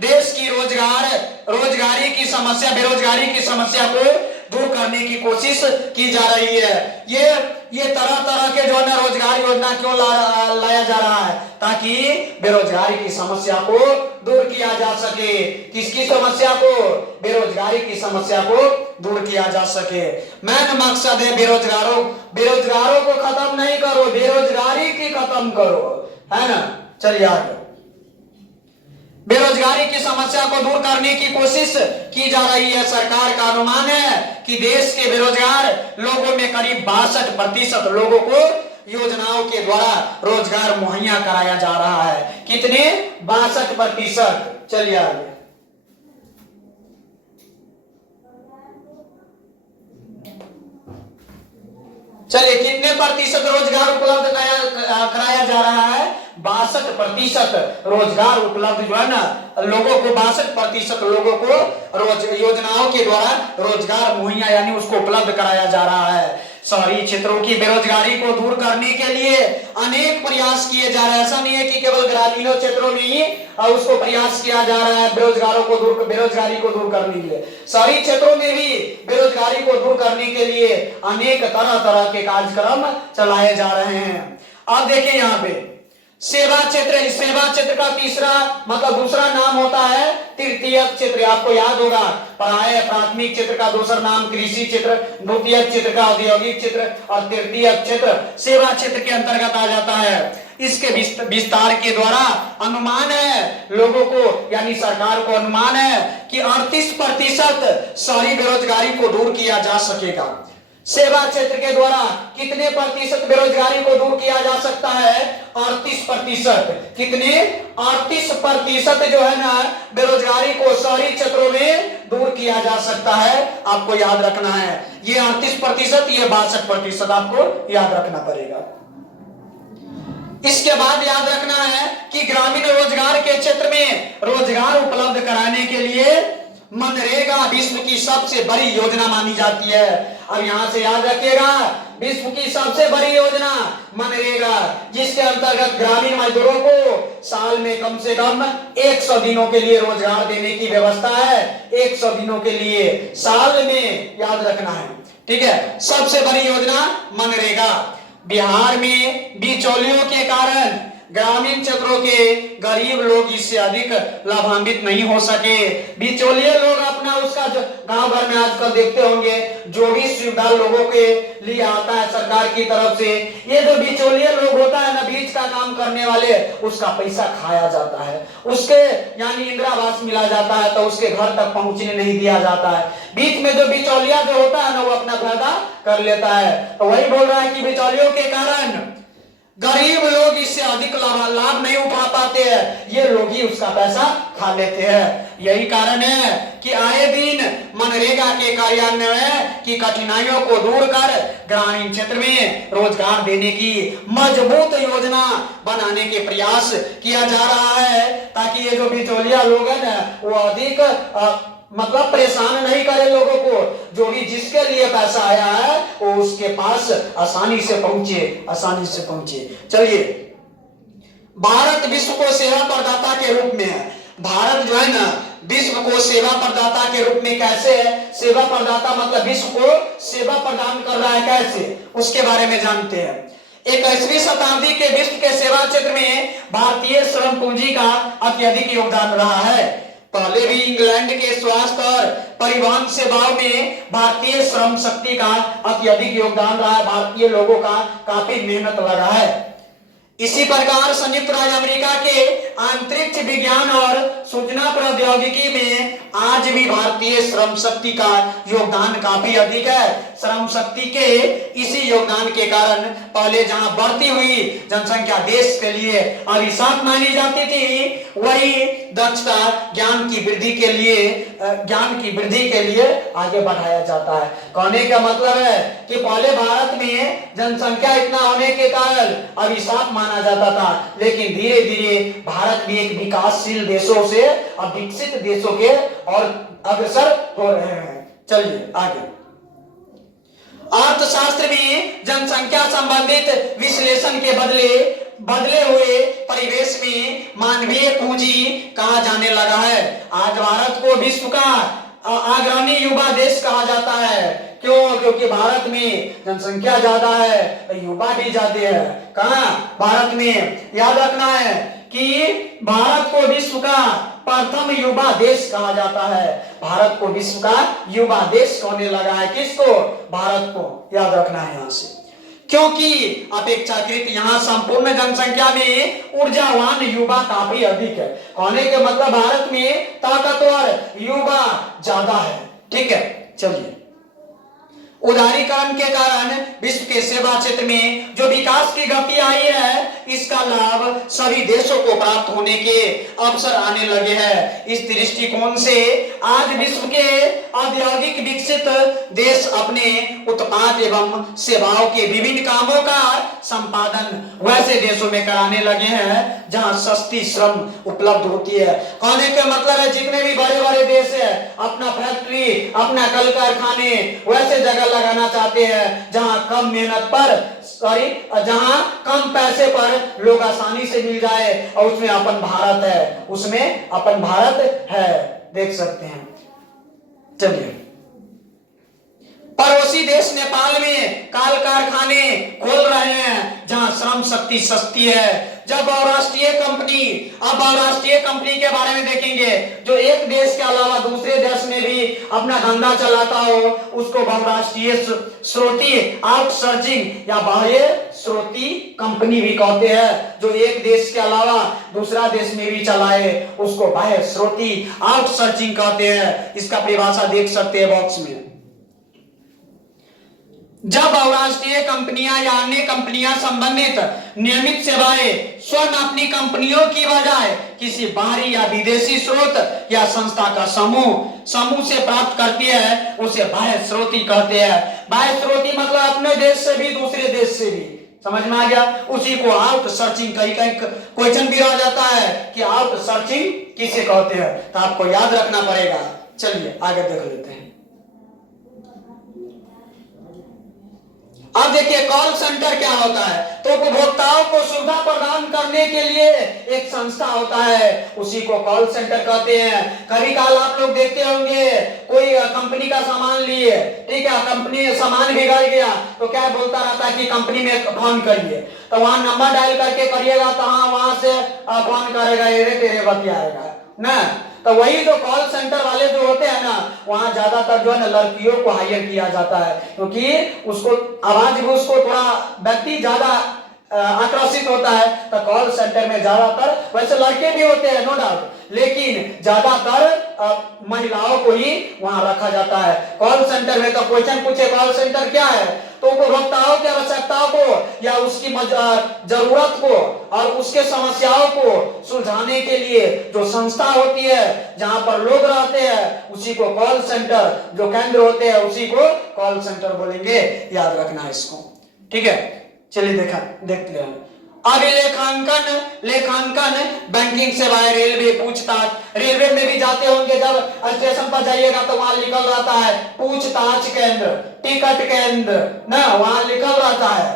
देश की रोजगारी की समस्या, बेरोजगारी की समस्या को दूर करने की कोशिश की जा रही है। ये तरह तरह के जो है ना रोजगार योजना क्यों लाया जा रहा है, ताकि बेरोजगारी की समस्या को दूर किया जा सके। किसकी समस्या को? बेरोजगारी की समस्या को दूर किया जा सके। मेन मकसद है बेरोजगारों को खत्म नहीं करो, बेरोजगारी की खत्म करो, है ना। चलिए आगे। बेरोजगारी की समस्या को दूर करने की कोशिश की जा रही है। सरकार का अनुमान है कि देश के बेरोजगार लोगों में करीब 62% लोगों को योजनाओं के द्वारा रोजगार मुहैया कराया जा रहा है। कितने? 62%। चलिए आगे। चलिए, कितने प्रतिशत रोजगार उपलब्ध कराया जा रहा है? 62% रोजगार उपलब्ध जो है ना लोगों को, 62% लोगों को योजनाओं के द्वारा रोजगार मुहैया यानी उसको उपलब्ध कराया जा रहा है। शहरी क्षेत्रों की बेरोजगारी को दूर करने के लिए अनेक प्रयास किए जा रहे हैं। ऐसा नहीं है कि केवल ग्रामीण क्षेत्रों में ही उसको प्रयास किया जा रहा है बेरोजगारी को दूर करने के लिए। शहरी क्षेत्रों में भी बेरोजगारी को दूर करने के लिए अनेक तरह तरह के कार्यक्रम चलाए जा रहे हैं। अब देखिए यहाँ पे सेवा क्षेत्र का दूसरा नाम होता है तृतीयक क्षेत्र। आपको याद होगा प्राथमिक क्षेत्र का दूसरा नाम कृषि क्षेत्र, द्वितीयक क्षेत्र का औद्योगिक क्षेत्र और तृतीयक क्षेत्र सेवा क्षेत्र के अंतर्गत आ जाता है। इसके विस्तार के द्वारा अनुमान है लोगों को यानी सरकार को अनुमान है कि 38% शहरी बेरोजगारी को दूर किया जा सकेगा। सेवा क्षेत्र के द्वारा कितने प्रतिशत बेरोजगारी को दूर किया जा सकता है? 38%। कितने? 38% जो है ना बेरोजगारी को शहरी क्षेत्रों में दूर किया जा सकता है। आपको याद रखना है ये 38%, ये 62% आपको याद रखना पड़ेगा। इसके बाद याद रखना है कि ग्रामीण रोजगार के क्षेत्र में रोजगार उपलब्ध कराने के लिए मनरेगा विश्व की सबसे बड़ी योजना मानी जाती है। अब यहां से याद रखिएगा, विश्व की सबसे बड़ी योजना मनरेगा, जिसके अंतर्गत ग्रामीण मजदूरों को साल में कम से कम 100 दिनों के लिए रोजगार देने की व्यवस्था है। 100 दिनों के लिए साल में, याद रखना है, ठीक है। सबसे बड़ी योजना मनरेगा। बिहार में बिचौलियों के कारण ग्रामीण क्षेत्रों के गरीब लोग इससे अधिक लाभान्वित नहीं हो सके। बिचौलिए लोग अपना उसका जो गांव भर में आजकल देखते होंगे जो भी सुविधा लोगों के लिए आता है सरकार की तरफ से, ये जो बिचौलिए लोग होता है ना, बीच का काम करने वाले, उसका पैसा खाया जाता है। उसके यानी इंदिरा आवास मिला जाता है तो उसके घर तक पहुंचने नहीं दिया जाता है। बीच में जो बिचौलिया जो होता है ना वो अपना फायदा कर लेता है। तो वही बोल रहा है कि बिचौलियों के कारण गरीब लोग इससे अधिक लाभ नहीं उठा पाते हैं, ये लोग ही उसका पैसा खा लेते हैं। यही कारण है कि आए दिन मनरेगा के कार्यान्वयन की कठिनाइयों को दूर कर ग्रामीण क्षेत्र में रोजगार देने की मजबूत योजना बनाने के प्रयास किया जा रहा है, ताकि ये जो बिचौलिया लोग हैं ना वो अधिक परेशान नहीं करे लोगों को। जो भी जिसके लिए पैसा आया है वो उसके पास आसानी से पहुंचे। चलिए, भारत विश्व को सेवा प्रदाता के रूप में है। भारत जो है ना विश्व को सेवा प्रदाता के रूप में कैसे है? सेवा प्रदाता मतलब विश्व को सेवा प्रदान कर रहा है, कैसे, उसके बारे में जानते हैं। 21वीं शताब्दी के विश्व के सेवा क्षेत्र में भारतीय श्रम पूंजी का अत्यधिक योगदान रहा है। पहले भी इंग्लैंड के स्वास्थ्य और परिवहन सेवाओं में भारतीय श्रम शक्ति का अत्यधिक योगदान रहा है। भारतीय लोगों का काफी मेहनत लगा है। इसी प्रकार संयुक्त राज्य अमेरिका के अंतरिक्ष विज्ञान और सूचना प्रौद्योगिकी में आज भी भारतीय श्रम शक्ति का योगदान काफी अधिक है। श्रम शक्ति के इसी योगदान के कारण पहले जहां बढ़ती हुई जनसंख्या देश के लिए अभिशाप मानी जाती थी, वही दक्षता ज्ञान की वृद्धि के लिए आगे बढ़ाया जाता है। कहने का मतलब है कि पहले भारत में जनसंख्या इतना होने के कारण अभिशाप माना जाता था, लेकिन धीरे धीरे भारत भी एक विकासशील देशों से अब विकसित देशों के और अग्रसर हो रहे हैं। चलिए आगे। अर्थशास्त्र में जनसंख्या संबंधित विश्लेषण के बदले हुए परिवेश में मानवीय पूंजी कहा जाने लगा है। आज भारत को विश्व का अग्रणी युवा देश कहा जाता है। क्यों? क्योंकि भारत में जनसंख्या ज्यादा है, युवा भी ज्यादा है। कहाँ? भारत में। याद रखना है कि भारत को विश्व का प्रथम युवा देश कहा जाता है। भारत को विश्व का युवा देश होने लगा है। किसको? भारत को। याद रखना है यहां से, क्योंकि अपेक्षाकृत यहाँ संपूर्ण जनसंख्या में ऊर्जावान युवा काफी अधिक है। कहने के मतलब भारत में ताकतवर युवा ज्यादा है। ठीक है, चलिए। उदारीकरण के कारण विश्व के सेवा क्षेत्र में जो विकास की गति आई है, इसका लाभ सभी देशों को प्राप्त होने के अवसर आने लगे हैं। इस दृष्टिकोण से आज विश्व के औद्योगिक विकसित देश अपने उत्पाद एवं सेवाओं के विभिन्न कामों का संपादन वैसे देशों में कराने लगे हैं जहां सस्ती श्रम उपलब्ध होती है। कहने का मतलब है जितने भी बड़े बड़े देश है अपना फैक्ट्री, अपना कल कारखाने वैसे जगह लगाना चाहते हैं जहां कम मेहनत पर जहां कम पैसे पर लोग आसानी से मिल जाए, और उसमें अपन भारत है, उसमें अपन भारत है। देख सकते हैं। चलिए, पड़ोसी देश नेपाल में कल कारखाने खोल रहे हैं जहां श्रम शक्ति सस्ती है। जब बहुराष्ट्रीय कंपनी, अब बहुराष्ट्रीय कंपनी के बारे में देखेंगे, जो एक देश के अलावा दूसरे देश में भी अपना धंधा चलाता हो, उसको बहुराष्ट्रीय स्रोती आउटसोर्सिंग या बाह्य स्रोती कंपनी भी कहते हैं। जो एक देश के अलावा दूसरा देश में भी चलाए उसको बाह्य स्रोती आउटसोर्सिंग कहते हैं। इसका परिभाषा देख सकते हैं बॉक्स में। जब बहुराष्ट्रीय कंपनियां या अन्य कंपनियां संबंधित नियमित सेवाएं स्वयं अपनी कंपनियों की बजाय किसी बाहरी या विदेशी स्रोत या संस्था का समूह से प्राप्त करती है, उसे बाह्य स्रोती कहते हैं। बाह्य स्रोती मतलब अपने देश से भी दूसरे देश से भी। समझ में आ गया? उसी को आउट सर्चिंग, कहीं कहीं क्वेश्चन भी आ जाता है कि आउट सर्चिंग किसे कहते हैं, तो आपको याद रखना पड़ेगा। चलिए आगे देख लेते हैं। अब देखिए कॉल सेंटर क्या होता है। तो उपभोक्ताओं को सुविधा प्रदान करने के लिए एक संस्था होता है, उसी को कॉल सेंटर कहते हैं। कभी काल आप लोग देखते होंगे कोई कंपनी का सामान लिए, ठीक है, कंपनी सामान बिगड़ गया तो क्या बोलता रहता है कि कंपनी में फोन करिए, तो वहां नंबर डायल करके करिएगा तो हाँ वहां से फोन करेगा, एरे तेरे बतियाएगा ना। तो वही जो कॉल सेंटर वाले जो होते हैं ना, वहां ज्यादातर जो है ना लड़कियों को हायर किया जाता है, क्योंकि उसको आवाज भी उसको थोड़ा व्यक्ति ज्यादा आकर्षित होता है। तो कॉल सेंटर में ज्यादातर वैसे लड़के भी होते हैं नो डाउट, लेकिन ज्यादातर महिलाओं को ही वहां रखा जाता है कॉल सेंटर में। तो क्वेश्चन पूछे कॉल सेंटर क्या है, तो उपभोक्ताओं की आवश्यकताओं को या उसकी जरूरत को और उसके समस्याओं को सुलझाने के लिए जो संस्था होती है जहां पर लोग रहते हैं, उसी को कॉल सेंटर, जो केंद्र होते हैं उसी को कॉल सेंटर बोलेंगे। याद रखना है इसको, ठीक है। चलिए देखते हैं। आगे लेखांकन बैंकिंग सेवाएं, रेलवे पूछताछ। रेलवे में भी जाते होंगे, जब स्टेशन पर जाइएगा तो वहां लिखल रहता है पूछताछ केंद्र, टिकट केंद्र ना, वहां लिखल रहता है।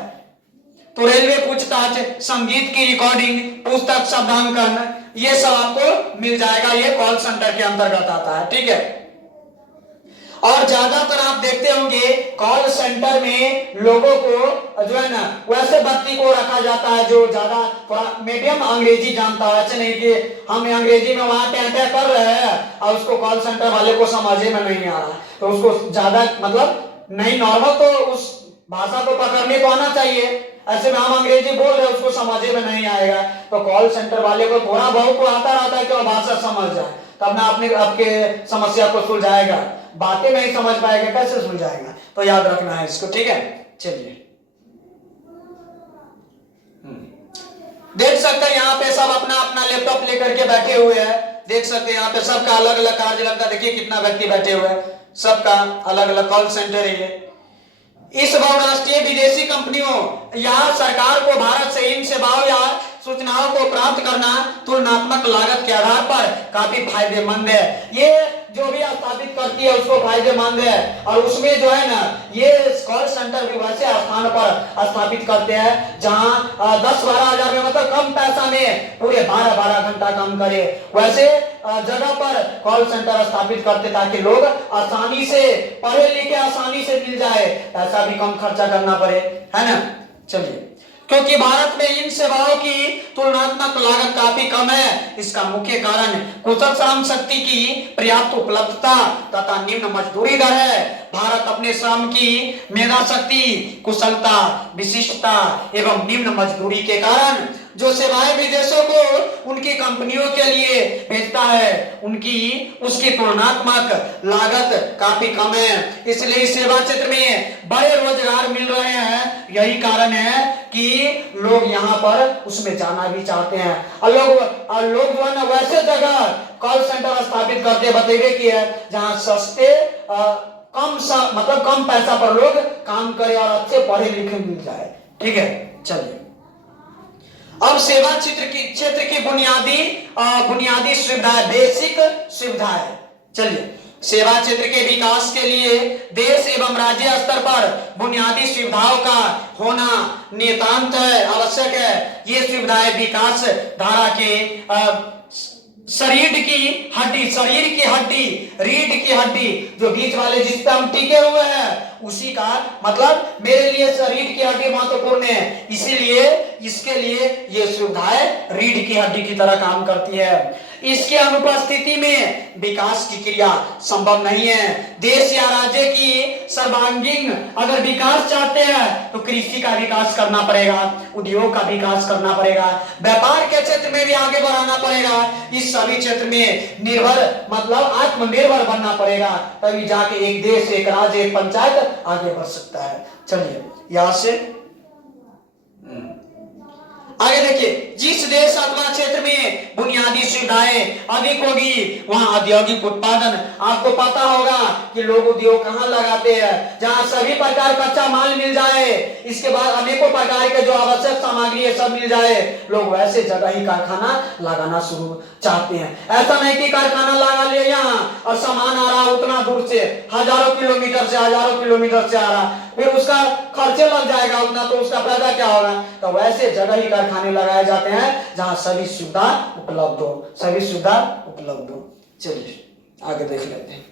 तो रेलवे पूछताछ, संगीत की रिकॉर्डिंग, पुस्तक शब्दांकन, ये सब आपको मिल जाएगा। ये कॉल सेंटर के अंतर्गत आता है, ठीक है। और ज्यादातर आप देखते होंगे कॉल सेंटर में लोगों को जो है ना वैसे व्यक्ति को रखा जाता है जो ज्यादा थोड़ा मीडियम अंग्रेजी जानता है। ऐसे नहीं कि हम अंग्रेजी में वहां टैंटे कर रहे हैं और उसको कॉल सेंटर वाले को समझे में नहीं आ रहा, तो उसको ज्यादा मतलब नहीं, नॉर्मल तो उस भाषा को पकड़ने को आना चाहिए। ऐसे में हम अंग्रेजी बोल रहे हैं उसको समझे में नहीं आएगा, तो कॉल सेंटर वाले को थोड़ा बहुत तो आता रहता है कि वो भाषा समझ जाए, तब ना अपने आपके समस्या को सुलझाएगा। बातें नहीं समझ पाएगा कैसे सुलझाएगा, तो याद रखना है इसको, ठीक है। चलिए देख सकते हैं यहाँ पे सब अपना अपना लैपटॉप लेकर के बैठे हुए हैं। देख सकते हैं यहाँ पे सबका अलग अलग कार्य लगता है। देखिए कितना व्यक्ति बैठे हुए हैं, सबका अलग अलग कॉल सेंटर है ये। इस बहुराष्ट्रीय विदेशी कंपनियों या सरकार को भारत से इन सेवाओं या सूचनाओं को प्राप्त करना तुलनात्मक लागत के आधार पर काफी फायदेमंद है। ये जो भी स्थापित करती है उसको फायदेमंद है। और उसमें जो है ना ये कॉल सेंटर भी वैसे स्थान पर स्थापित करते हैं जहां 10-12 हजार में मतलब कम पैसा में पूरे 12-12 घंटा काम करे, वैसे जगह पर कॉल सेंटर स्थापित करते ताकि लोग आसानी से पढ़े लिखे आसानी से मिल जाए, पैसा भी कम खर्चा करना पड़े, है ना। चलिए, क्योंकि भारत में इन सेवाओं की तुलनात्मक लागत काफी कम है, इसका मुख्य कारण कुशल श्रम शक्ति की पर्याप्त उपलब्धता तथा निम्न मजदूरी दर है। भारत अपने श्रम की मेधा शक्ति, कुशलता, विशिष्टता एवं निम्न मजदूरी के कारण जो सेवाएं विदेशों को उनकी कंपनियों के लिए भेजता है उसकी तुलनात्मक लागत काफी कम है, इसलिए सेवा क्षेत्र में बड़े रोजगार मिल रहे हैं। यही कारण है कि लोग यहाँ पर उसमें जाना भी चाहते हैं। और लोग जो है ना वैसे जगह कॉल सेंटर स्थापित करते बतेरे की है जहाँ सस्ते मतलब कम पैसा पर लोग काम करे और अच्छे पढ़े लिखे मिल जाए। ठीक है, चलिए अब सेवा क्षेत्र की बुनियादी सुविधाएं, बेसिक सुविधाएं। चलिए, सेवा क्षेत्र के विकास के लिए देश एवं राज्य स्तर पर बुनियादी सुविधाओं का होना नितांत है, आवश्यक है। ये सुविधाएं विकास धारा के शरीर की हड्डी, रीढ़ की हड्डी जो बीच वाले जिस पे हम टिके हुए हैं उसी का मतलब मेरे लिए शरीर की हड्डी महत्वपूर्ण है, इसीलिए इसके लिए ये सुविधाएं रीढ़ की हड्डी की तरह काम करती है। इसके अनुपस्थिति में विकास की क्रिया संभव नहीं है। देश या राज्य की सर्वांगीण अगर विकास चाहते हैं तो कृषि का विकास करना पड़ेगा, उद्योग का विकास करना पड़ेगा, व्यापार के क्षेत्र में भी आगे बढ़ाना पड़ेगा। इस सभी क्षेत्र में मतलब आत्मनिर्भर बनना पड़ेगा, तभी जाके एक देश, एक राज्य, एक पंचायत आगे बढ़ सकता है। चलिए यहां से आगे देखिए, जिस देश अथवा क्षेत्र में बुनियादी सुविधाएं अधिक होगी वहां औद्योगिक उत्पादन, आपको पता होगा कि लोग उद्योग कहां लगाते हैं, जहां सभी प्रकार का कच्चा माल मिल जाए, इसके बाद अनेकों प्रकार के जो आवश्यक सामग्री है सब मिल जाए, लोग वैसे जगह ही कारखाना लगाना शुरू चाहते हैं। ऐसा नहीं कि कारखाना लगा लिया यहाँ और सामान आ रहा उतना दूर से, हजारों किलोमीटर से आ रहा, फिर उसका खर्चे लग जाएगा उतना, तो उसका फायदा क्या होगा। तो वैसे जगह ही कारखाने लगाए जाते हैं जहां सभी सुविधा उपलब्ध हो। चलिए आगे देख लेते हैं।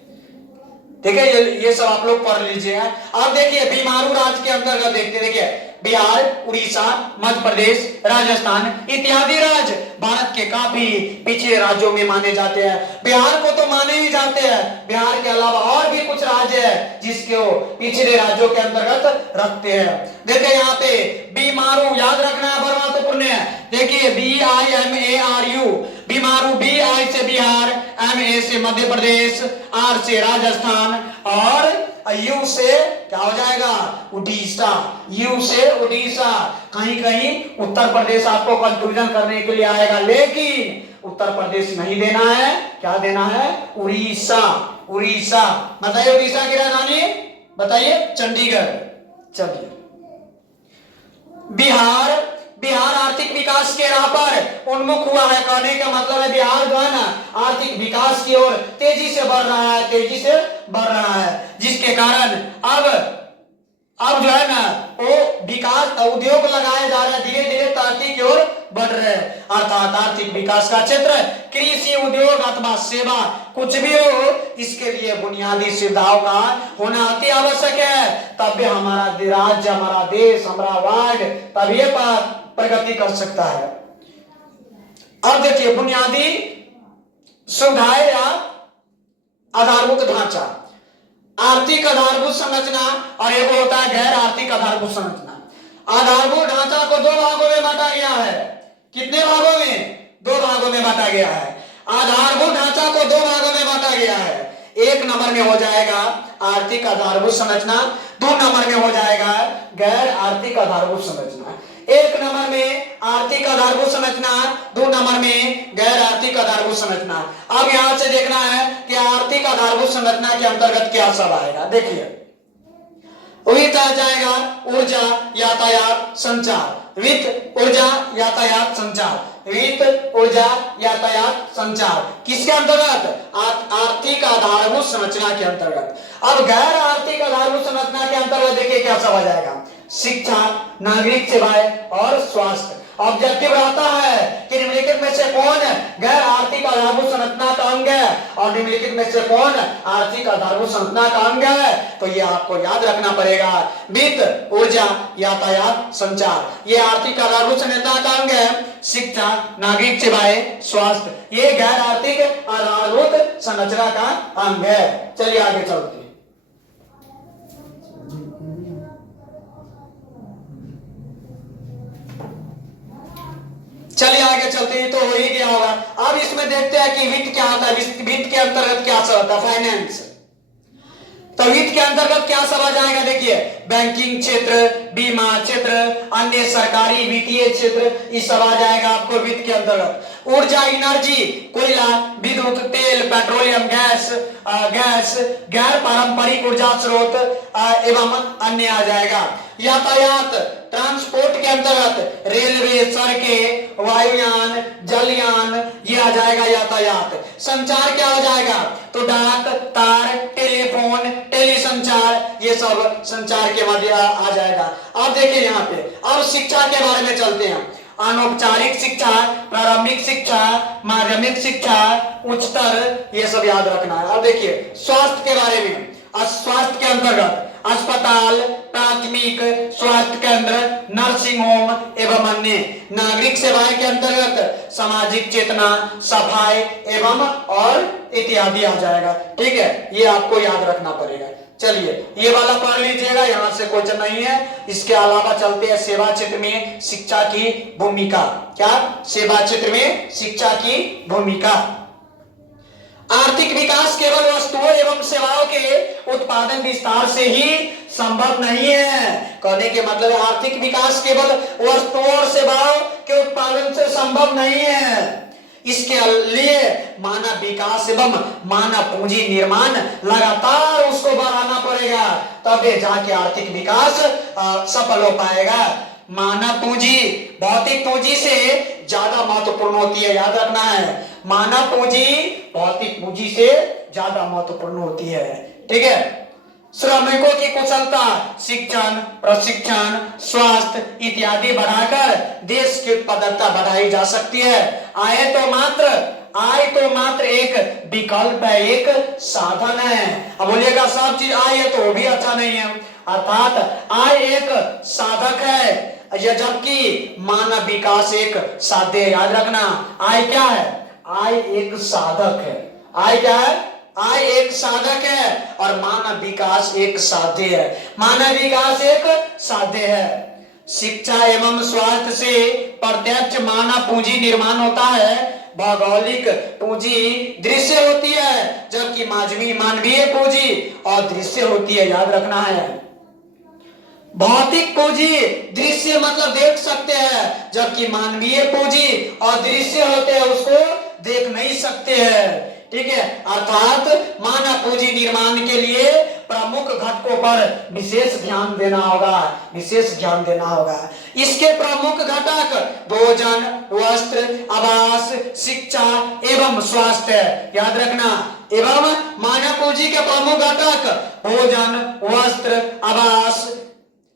ठीक है, ये सब आप लोग पढ़ लीजिएगा। अब देखिए बीमारू राज्य के अंतर्गत देखिए बिहार, उड़ीसा, मध्य प्रदेश, राजस्थान इत्यादि राज्य भारत के काफी पिछड़े राज्यों में माने जाते हैं। बिहार को तो माने ही जाते हैं, बिहार के अलावा और भी कुछ राज्य है जिसके वो पिछड़े राज्यों के अंतर्गत रखते हैं। देखिए यहाँ पे बीमारू याद रखना है, बड़ा महत्वपूर्ण है। देखिए BIMARU, बीमारू, BI से बिहार, MA से मध्य प्रदेश, R से राजस्थान और यू से क्या हो जाएगा उड़ीसा, यू से उड़ीसा। कहीं कहीं उत्तर प्रदेश आपको कंफ्यूजन करने के लिए आएगा, लेकिन उत्तर प्रदेश नहीं देना है, क्या देना है उड़ीसा। बताइए उड़ीसा की राजधानी बताइए चंडीगढ़। चलिए बिहार आर्थिक विकास के राह पर उन्मुख हुआ है, कहने का मतलब है बिहार जो है ना आर्थिक विकास की ओर तेजी से बढ़ रहा है, जिसके कारण अब जो है ना वो विकास उद्योग लगाए जा रहे हैं, धीरे धीरे तरक्की की ओर बढ़ रहे हैं। अर्थात आर्थिक विकास का क्षेत्र कृषि, उद्योग अथवा सेवा कुछ भी हो, इसके लिए बुनियादी सुविधाओं का होना अति आवश्यक है, तब भी हमारा राज्य, हमारा देश, हमारा वार्ड तभी प्रगति कर सकता है। अब देखिए बुनियादी सुविधाएं या आधारभूत ढांचा, आर्थिक आधारभूत संरचना और एक होता है गैर आर्थिक आधारभूत संरचना। आधारभूत ढांचा को दो भागों में बांटा गया है। कितने भागों में? दो भागों में बांटा गया है। आधारभूत ढांचा को दो भागों में बांटा गया है। एक नंबर में हो जाएगा आर्थिक आधारभूत संरचना, दो नंबर में हो जाएगा गैर आर्थिक आधारभूत संरचना। एक नंबर में आर्थिक आधारभूत संरचना, दो नंबर में गैर आर्थिक आधारभूत संरचना। अब यहां से देखना है कि आर्थिक आधारभूत संरचना के अंतर्गत क्या सब आएगा। देखिए वित्त आ जाएगा, ऊर्जा, यातायात, संचार। वित्त, ऊर्जा, यातायात, संचार। वित्त, ऊर्जा, यातायात, संचार। किसके अंतर्गत? आर्थिक आधारभूत संरचना के अंतर्गत। अब गैर आर्थिक आधारभूत संरचना के अंतर्गत देखिए क्या सब आ जाएगा, शिक्षा, नागरिक सेवाएं और स्वास्थ्य। ऑब्जेक्टिव रहता है कि निम्नलिखित में से कौन गैर आर्थिक आधारभूत संरचना का अंग है और निम्नलिखित में से कौन आर्थिक आधारभूत संरचना का अंग है। तो ये आपको याद रखना पड़ेगा, वित्त, ऊर्जा, यातायात, संचार ये आर्थिक आधारभूत संरचना का अंग है। शिक्षा, नागरिक सेवाएं, स्वास्थ्य ये गैर आर्थिक आधारभूत संरचना का अंग है। चलिए आगे चलते हैं। चलिए आगे चलते हैं, तो हो ही गया होगा। अब इसमें देखते हैं कि वित्त क्या होता है। वित्त के अंतर्गत क्या सब होता है, फाइनेंस। तो वित्त के अंतर्गत क्या सब आ जाएगा, देखिए बैंकिंग क्षेत्र, बीमा क्षेत्र, अन्य सरकारी वित्तीय क्षेत्र, ये सब आ जाएगा आपको वित्त के अंतर्गत। ऊर्जा, एनर्जी, कोयला, विद्युत, तेल, पेट्रोलियम, गैस, गैर पारंपरिक ऊर्जा स्रोत एवं अन्य आ जाएगा। यातायात, ट्रांसपोर्ट के अंतर्गत रेलवे, सड़कें, वायुयान, जलयान ये आ जाएगा यातायात। संचार क्या हो जाएगा, तो डाक, तार, टेलीफोन, टेलीसंचार ये सब संचार के मध्य आ जाएगा। अब देखिए यहाँ पे, अब शिक्षा के बारे में चलते हैं। अनौपचारिक शिक्षा, प्रारंभिक शिक्षा, माध्यमिक शिक्षा, उच्चतर ये सब याद रखना है। अब देखिए स्वास्थ्य के बारे में, स्वास्थ्य के अंतर्गत अस्पताल, प्राथमिक स्वास्थ्य केंद्र, नर्सिंग होम एवं अन्य। नागरिक सेवाएं के अंतर्गत सामाजिक चेतना, सफाई एवं और इत्यादि आ जाएगा। ठीक है, ये आपको याद रखना पड़ेगा। चलिए ये वाला पढ़ लीजिएगा, यहां से क्वेश्चन नहीं है। इसके अलावा चलते हैं सेवा क्षेत्र में शिक्षा की भूमिका। क्या? सेवा क्षेत्र में शिक्षा की भूमिका। आर्थिक विकास केवल वस्तुओं एवं सेवाओं के उत्पादन विस्तार से ही संभव नहीं है। कहने के मतलब आर्थिक विकास केवल वस्तुओं और सेवाओं के उत्पादन से संभव नहीं है। इसके लिए मानव विकास एवं मानव पूंजी निर्माण लगातार उसको बढ़ाना पड़ेगा, तब जाके आर्थिक विकास सफल हो पाएगा। मानव पूंजी भौतिक पूंजी से ज्यादा महत्वपूर्ण होती है, याद रखना है। मानव पूंजी भौतिक पूंजी से ज्यादा महत्वपूर्ण होती है। ठीक है, श्रमिकों की कुशलता, शिक्षण, प्रशिक्षण, स्वास्थ्य इत्यादि बढ़ाकर देश की उत्पादकता बढ़ाई जा सकती है। आय तो मात्र एक विकल्प है, एक साधन है। अब बोलिएगा सब चीज आय है तो वो भी अच्छा नहीं है, अर्थात आय एक साधक है, जबकि मानव विकास एक साध्य है। याद रखना, आय क्या है? आय एक साधक है। आय क्या है? आय एक साधक है और मानव विकास एक साध्य है। मानव विकास एक साध्य है। शिक्षा एवं स्वास्थ्य से प्रत्यक्ष मानव पूंजी निर्माण होता है। भौगोलिक पूंजी दृश्य होती है, जबकि मानवीय पूंजी अदृश्य होती है। याद रखना है, भौतिक पूंजी दृश्य मतलब देख सकते हैं, जबकि मानवीय पूंजी अदृश्य होते हैं, उसको देख नहीं सकते हैं। ठीक है, अर्थात मानव पूंजी निर्माण के लिए प्रमुख घटकों पर विशेष ध्यान देना होगा। इसके प्रमुख घटक भोजन, वस्त्र, आवास, शिक्षा एवं स्वास्थ्य। याद रखना, एवं मानव पूंजी के प्रमुख घटक भोजन, वस्त्र, आवास,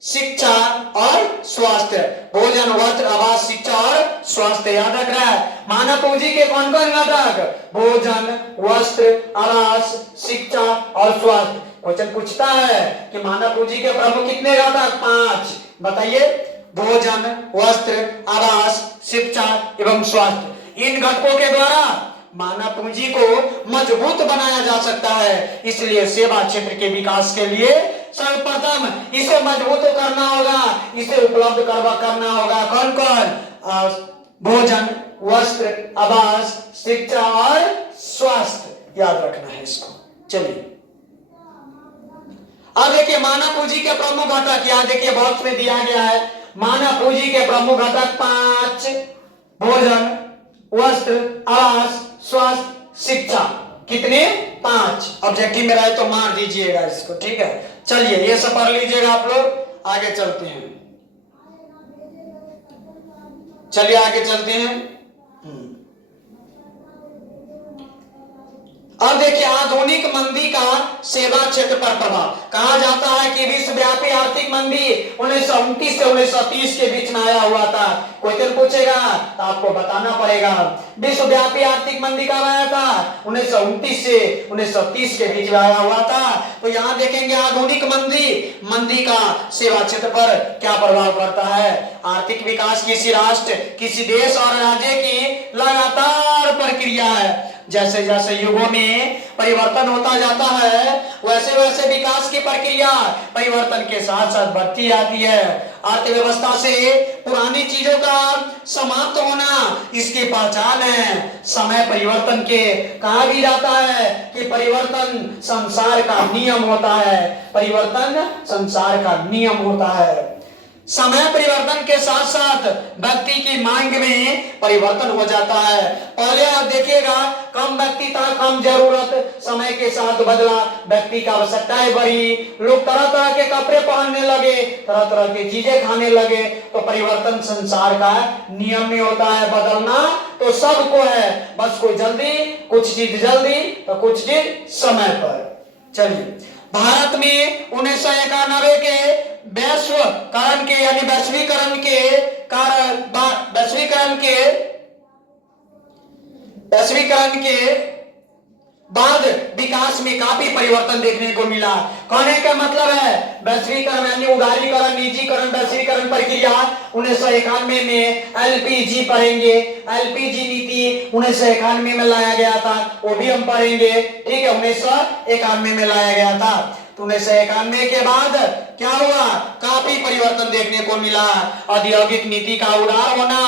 शिक्षा और स्वास्थ्य। भोजन, वस्त्र, आवास, शिक्षा और स्वास्थ्य याद रख रहा है। मानव पूंजी के कौन कौन घटक? भोजन, वस्त्र, आवास, शिक्षा और स्वास्थ्य। क्वेश्चन पूछता है कि मानव पूंजी के प्रमुख कितने घटक? 5 बताइए। भोजन, वस्त्र, आवास, शिक्षा एवं स्वास्थ्य। इन घटकों के द्वारा मानव पूंजी को मजबूत बनाया जा सकता है। इसलिए सेवा क्षेत्र के विकास के लिए सर्वप्रथम इसे मजबूत करना होगा, इसे उपलब्ध करना होगा। कौन कौन? भोजन, वस्त्र, आवास, शिक्षा और स्वास्थ्य। याद रखना है इसको। चलिए अब देखिए मानव पूंजी के प्रमुख घटक, यहाँ देखिए बॉक्स में दिया गया है। मानव पूंजी के प्रमुख घटक 5: भोजन, वस्त्र, आवास, स्वास्थ्य, शिक्षा। कितने? 5। ऑब्जेक्टिव में रहे तो मार दीजिएगा इसको। ठीक है, चलिए ये सब पढ़ लीजिएगा आप लोग। आगे चलते हैं। अब देखिए आधुनिक मंदी का सेवा क्षेत्र पर प्रभाव। कहा जाता है कि विश्वव्यापी आर्थिक मंदी 1929 से 1930 के बीच में आया हुआ था। क्वेश्चन पूछेगा तो आपको बताना पड़ेगा विश्वव्यापी आर्थिक मंदी कब आया था। 1929 से 1930 के बीच में आया हुआ था। तो यहाँ देखेंगे आधुनिक मंदी का सेवा क्षेत्र पर क्या प्रभाव पड़ता है। आर्थिक विकास किसी राष्ट्र, किसी देश और राज्य की लगातार प्रक्रिया है। जैसे जैसे युगों में परिवर्तन होता जाता है वैसे वैसे विकास की प्रक्रिया परिवर्तन के साथ साथ बढ़ती जाती है। अर्थव्यवस्था से पुरानी चीजों का समाप्त होना इसकी पहचान है। समय परिवर्तन के कहा भी जाता है कि परिवर्तन संसार का नियम होता है। परिवर्तन संसार का नियम होता है। समय परिवर्तन के साथ साथ व्यक्ति की मांग में परिवर्तन हो जाता है। पहले आप देखिएगा कम व्यक्ति था, कम जरूरत समय के साथ बदला, व्यक्ति का आवश्यकताएं बढ़ी, लोग तरह तरह के कपड़े पहनने लगे, तरह तरह की चीजें खाने लगे। तो परिवर्तन संसार का नियम में होता है। बदलना तो सबको है, बस कोई जल्दी, कुछ चीज जल्दी तो कुछ चीज समय पर। चलिए भारत में 1991 के वैश्वीकरण के यानी वैश्वीकरण के बाद विकास में काफी परिवर्तन देखने को मिला। कहने का मतलब है वैश्वीकरण यानी उदारीकरण, निजीकरण, वैश्वीकरण प्रक्रिया 1991 में एलपीजी पढ़ेंगे। एलपीजी नीति 1991 में लाया गया था, वो भी हम पढ़ेंगे। ठीक है, 1991 में लाया गया था। 1991 के बाद क्या हुआ, काफी परिवर्तन देखने को मिला। औद्योगिक नीति का उदार होना,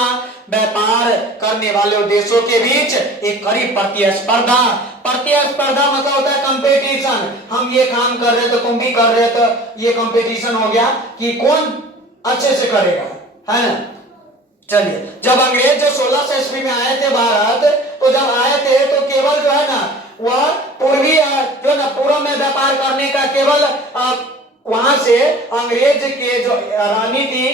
व्यापार करने वाले देशों के बीच एक कड़ी प्रतिस्पर्धा मतलब होता है कंपटीशन। हम ये काम कर रहे तो तुम भी कर रहे, तो ये कंपटीशन हो गया कि कौन अच्छे से करेगा, है ना। चलिए जब अंग्रेज जो 1600 ईस्वी में आए थे भारत, तो जब आए थे तो केवल जो है ना वह पूर्वी जो ना पूर्व में व्यापार करने का केवल वहां से अंग्रेज के जो रानी थी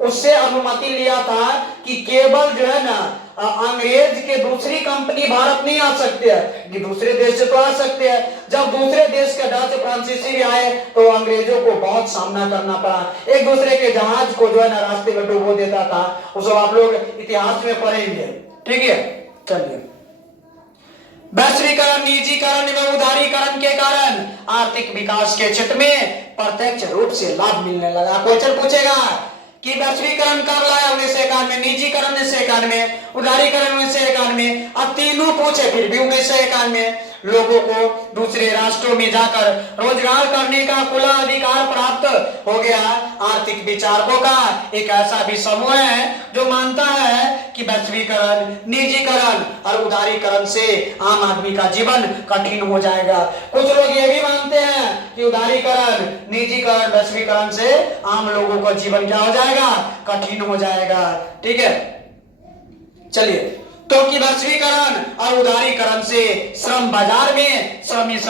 उससे अनुमति लिया था कि केवल जो है ना अंग्रेज के दूसरी कंपनी भारत नहीं आ सकते है, कि दूसरे देश से तो आ सकते हैं। जब दूसरे देश के डच फ्रांसीसी भी आए तो अंग्रेजों को बहुत सामना करना पड़ा। एक दूसरे के जहाज को जो है ना रास्ते में डुबो देता था। उस आप लोग इतिहास में पढ़ेंगे। ठीक है, चलिए वैश्वीकरण, निजीकरण व उदारीकरण के कारण आर्थिक विकास के क्षेत्र में प्रत्यक्ष रूप से लाभ मिलने लगा। क्वेश्चन पूछेगा कि वैश्वीकरण कब लाया, 1991, निजीकरण 1991, उदारीकरण 1991। अब तीनों पूछे फिर भी 1991। लोगों को दूसरे राष्ट्रों में जाकर रोजगार करने का खुला अधिकार प्राप्त हो गया। आर्थिक विचारकों का एक ऐसा भी समूह है जो मानता है कि वैश्वीकरण, निजीकरण और उदारीकरण से आम आदमी का जीवन कठिन हो जाएगा। कुछ लोग ये भी मानते हैं कि उदारीकरण, निजीकरण, वैश्वीकरण से आम लोगों का जीवन क्या हो जाएगा, कठिन हो जाएगा। ठीक है, चलिए तो कि वैश्वीकरण और उदारीकरण से श्रम बाजार में श्रमिक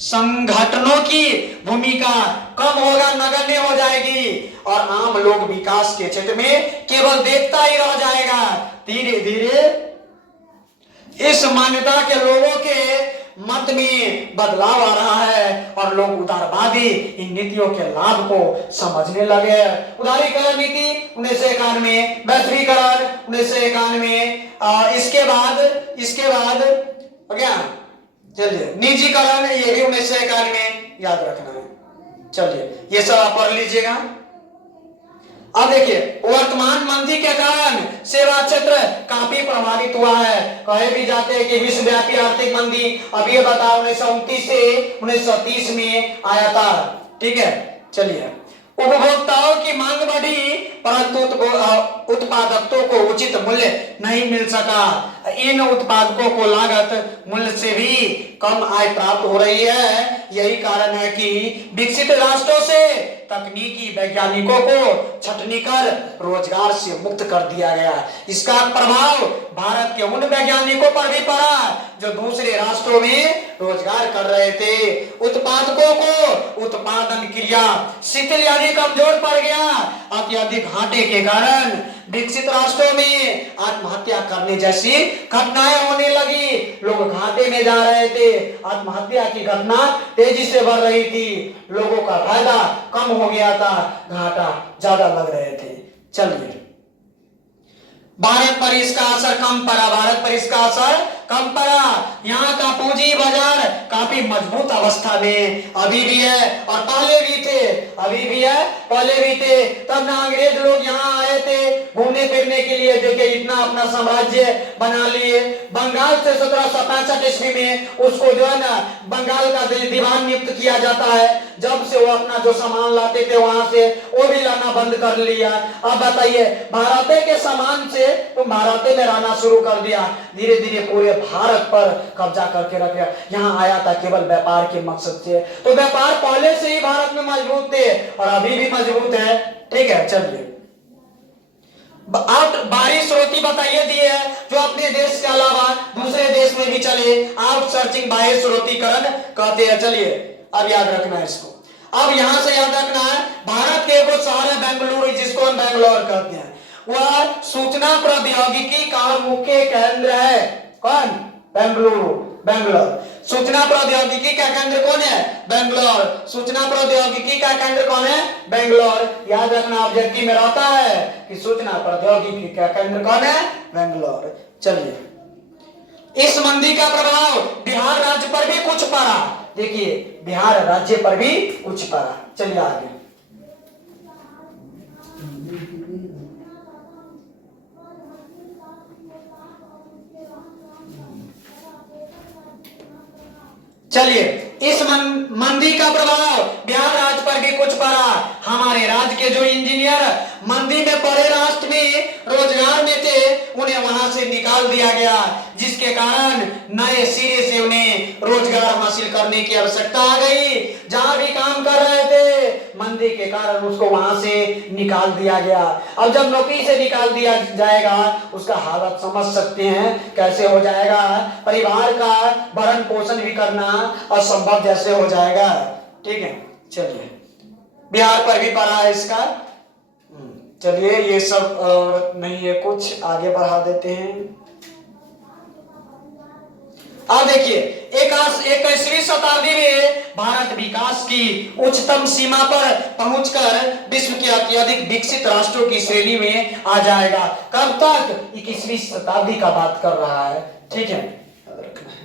संगठनों की भूमिका कम होगा, नगण्य हो जाएगी और आम लोग विकास के क्षेत्र में केवल देखता ही रह जाएगा। धीरे धीरे इस मान्यता के लोगों के मत में बदलाव आ रहा है और लोग उदारवादी इन नीतियों के लाभ को समझने लगे। उदारीकरण नीति 1991, वैश्वीकरण 1991, इसके बाद हो गया। चलिए निजीकरण, ये भी 1991 याद रखना है। चलिए ये सब आप पढ़ लीजिएगा। अब देखिए वर्तमान मंदी के कारण सेवा क्षेत्र काफी प्रभावित हुआ है। कहे भी जाते हैं कि विश्वव्यापी आर्थिक मंदी, अब ये बताओ 1929 से 1930 में आया था। ठीक है, चलिए उपभोक्ताओं की मांग बढ़ी परंतु उत्पादकों को उचित मूल्य नहीं मिल सका। इन उत्पादकों को लागत मूल्य से भी कम आय प्राप्त हो रही है। यही कारण है कि विकसित राष्ट्रों से तकनीकी वैज्ञानिकों को छटनी कर रोजगार से मुक्त कर दिया गया। इसका प्रभाव भारत के उन वैज्ञानिकों पर भी पड़ा जो दूसरे राष्ट्रों में रोजगार कर रहे थे। उत्पादकों को उत्पादन क्रिया शिथिल यानी कमजोर पड़ गया। अत्यधिक घाटे के कारण विकसित राष्ट्रों में आत्महत्या करने जैसी घटनाएं होने लगी। लोग घाटे में जा रहे थे, आत्महत्या की घटना तेजी से बढ़ रही थी, लोगों का फायदा कम हो गया था, घाटा ज्यादा लग रहे थे। चलिए, भारत पर इसका असर कम पड़ा, भारत पर इसका असर कम पड़ा। यहाँ का पूंजी बाजार काफी मजबूत अवस्था में अभी भी है और पहले भी थे, अभी भी है, पहले भी थे। तब ना अंग्रेज लोग यहाँ आए थे घूमने फिरने के लिए, देखिए इतना अपना साम्राज्य बना लिए। बंगाल से 1765 ईस्वी में उसको जो है ना बंगाल का दीवान नियुक्त किया जाता है। जब से वो अपना जो सामान लाते थे वहां से वो भी लाना बंद कर लिया। अब बताइए, भारत के सामान से तो भारत में रहना शुरू कर दिया, धीरे धीरे पूरे भारत पर कब्जा करके रख गया। यहाँ आया था केवल व्यापार के मकसद से। तो व्यापार पहले से ही भारत में मजबूत थे और अभी भी मजबूत है। ठीक है, चलिए, आप बाहरी स्रोती बताइए दिए है जो अपने देश के अलावा दूसरे देश में भी चले, आउट सर्चिंग बाह्य स्रोतीकरण कहते हैं। चलिए, अब याद रखना है इसको। अब यहां से याद रखना है, भारत के वो शहर है बेंगलुरु, जिसको हम बेंगलोर कहते हैं, वह सूचना प्रौद्योगिकी का मुख्य केंद्र है। कौन? बेंगलुरु, बेंगलोर। सूचना प्रौद्योगिकी का केंद्र कौन है? बेंगलोर। सूचना प्रौद्योगिकी का केंद्र कौन है? बेंगलोर। याद रखना, ऑब्जेक्टिव में रहता है कि सूचना प्रौद्योगिकी का केंद्र कौन है? बेंगलोर। चलिए, इस मंदी का प्रभाव बिहार राज्य पर भी कुछ पड़ा। देखिए, बिहार राज्य पर भी कुछ पड़ा। चलिए आगे, चलिए, इस मंदी का प्रभाव बिहार राज्य पर भी कुछ पड़ा। हमारे राज्य के जो इंजीनियर मंदी में पड़े राष्ट्र में रोजगार में थे, उन्हें वहां से निकाल दिया गया, जिसके कारण नए सिरे से उन्हें रोजगार हासिल करने की आवश्यकता आ गई। जहां भी काम कर रहे थे, मंदी के कारण उसको वहां से निकाल दिया गया। अब जब नौकरी से निकाल दिया जाएगा, उसका हालत समझ सकते हैं कैसे हो जाएगा। परिवार का भरण पोषण भी करना असंभव जैसे हो जाएगा। ठीक है, चलिए, बिहार पर भी पड़ा है इसका। चलिए, ये सब नहीं है, कुछ आगे बढ़ा देते हैं। अब देखिए, 21वीं शताब्दी में भारत विकास की उच्चतम सीमा पर पहुंचकर विश्व के अत्यधिक विकसित राष्ट्रों की श्रेणी में आ जाएगा। कब तक? 21वीं शताब्दी का बात कर रहा है। ठीक है, याद रखना है।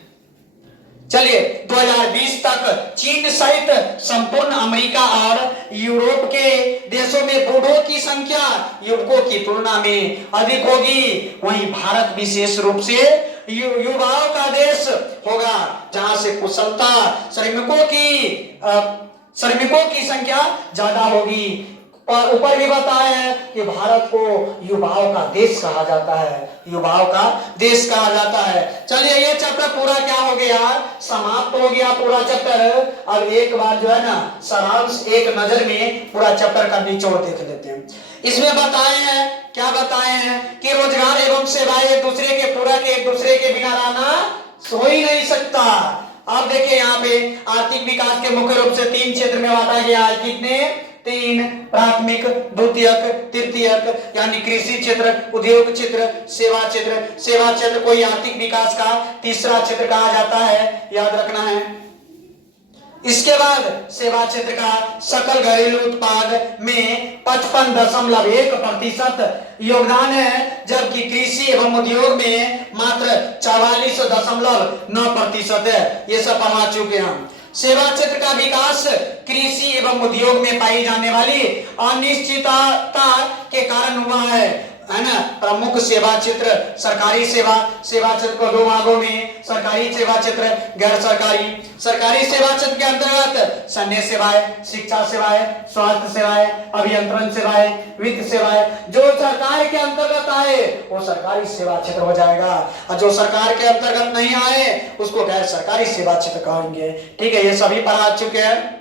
चलिए, 2020 तक चीन सहित संपूर्ण अमेरिका और यूरोप के देशों में बूढ़ों की संख्या युवकों की तुलना में अधिक होगी। वहीं भारत विशेष रूप से युवाओं का देश होगा, जहां से कुशलता श्रमिकों की संख्या ज्यादा होगी। और ऊपर भी बताया है कि भारत को युवाओं का देश कहा जाता है, युवाओं का देश कहा जाता है। चलिए, ये चैप्टर पूरा क्या हो गया? समाप्त हो गया पूरा चैप्टर। अब एक बार जो है ना सारांश एक नजर में पूरा चैप्टर का निचोड़ देख लेते हैं। इसमें बताए हैं, क्या बताए हैं कि रोजगार एवं सेवाएं एक दूसरे के पूरक, एक दूसरे के बिना रहना हो ही नहीं सकता। अब देखिए, यहाँ पे आर्थिक विकास के मुख्य रूप से 3 क्षेत्र में बांटा गया है। कितने? 3, प्राथमिक, द्वितीयक, तृतीयक, यानी कृषि क्षेत्र, उद्योग क्षेत्र, सेवा क्षेत्र। सेवा क्षेत्र को आर्थिक विकास का तीसरा क्षेत्र कहा जाता है, याद रखना है। इसके बाद सेवा क्षेत्र का सकल घरेलू उत्पाद में 55.1% योगदान है, जबकि कृषि एवं उद्योग में मात्र 44.9% है। ये सब पढ़ा चुके हम। सेवा क्षेत्र का विकास कृषि एवं उद्योग में पाई जाने वाली अनिश्चितता के कारण हुआ है ना। प्रमुख सेवा क्षेत्र सरकारी सेवा, सेवा क्षेत्र को 2 भागों में सरकारी सेवा क्षेत्र, गैर सरकारी। सरकारी सेवा क्षेत्र के अंतर्गत सैन्य सेवाएं, शिक्षा सेवाएं, स्वास्थ्य सेवाएं, अभियंत्रण सेवाएं, वित्त सेवाएं। जो सरकार के अंतर्गत आए वो सरकारी सेवा क्षेत्र हो जाएगा, और जो सरकार के अंतर्गत नहीं आए उसको गैर सरकारी सेवा क्षेत्र कहेंगे। ठीक है, ये सभी पढ़ा चुके हैं।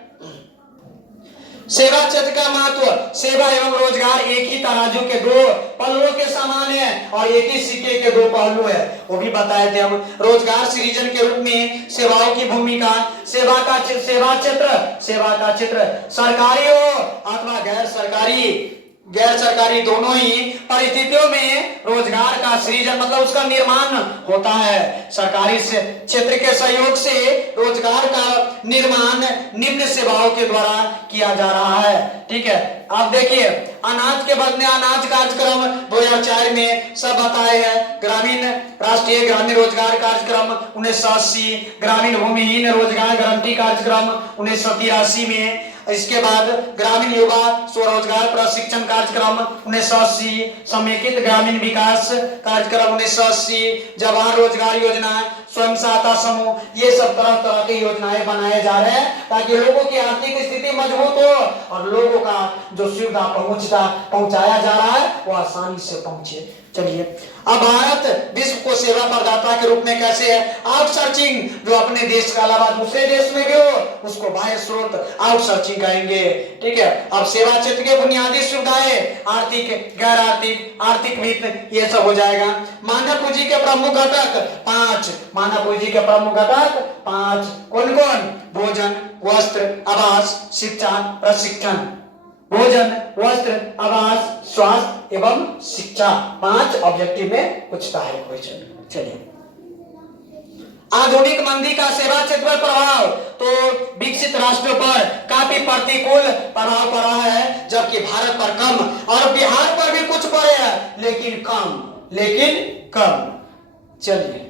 सेवा क्षेत्र का महत्व, सेवा एवं रोजगार एक ही तराजू के दो पल्लों के समान है और एक ही सिक्के के दो पहलू है, वो भी बताए थे हम। रोजगार सृजन के रूप में सेवाओं की भूमिका, सेवा का क्षेत्र सरकारी हो अथवा गैर सरकारी दोनों ही परिस्थितियों में रोजगार का सृजन मतलब उसका निर्माण होता है। सरकारी क्षेत्र के सहयोग से रोजगार का निर्माण निम्न सेवाओं के द्वारा किया जा रहा है। ठीक है, आप देखिए अनाज के बदले अनाज कार्यक्रम 2004 में सब बताए हैं। राष्ट्रीय ग्रामीण रोजगार कार्यक्रम 1980, ग्रामीण भूमिहीन रोजगार गारंटी कार्यक्रम 1983 में, इसके बाद ग्रामीण युवा स्वरोजगार प्रशिक्षण कार्यक्रम 1980, समेकित ग्रामीण विकास कार्यक्रम 1980, जवाहर रोजगार योजना, स्वयं सहायता समूह, ये सब तरह तरह की योजनाएं बनाए जा रहे हैं ताकि लोगों की आर्थिक स्थिति मजबूत हो और लोगों का जो सुविधा पहुंचाया जा रहा है वो आसानी से पहुंचे। चलिए, अब भारत विश्व को सेवा प्रदाता के रूप में कैसे है? आउटसोर्सिंग, जो अपने देश के अलावा दूसरे देश में भी हो उसको बाह्य स्रोत आउटसोर्सिंग कहेंगे। ठीक है, अब सेवा क्षेत्र के बुनियादी सुविधाएं, आर्थिक, गैर आर्थिक, आर्थिक वित्त, ये सब हो जाएगा। मानव पूंजी के प्रमुख घटक 5, मानव पूंजी के प्रमुख घटक 5 कौन कौन? भोजन, वस्त्र, आवास, शिक्षा, प्रशिक्षण। भोजन, वस्त्र, आवास, स्वास्थ्य एवं शिक्षा, 5 ऑब्जेक्टिव में पूछता है क्वेश्चन। चलिए, आधुनिक मंदी का सेवा क्षेत्र पर प्रभाव, तो विकसित राष्ट्रों पर काफी प्रतिकूल प्रभाव पड़ा है, जबकि भारत पर कम और बिहार पर भी कुछ पड़े हैं लेकिन कम। चलिए,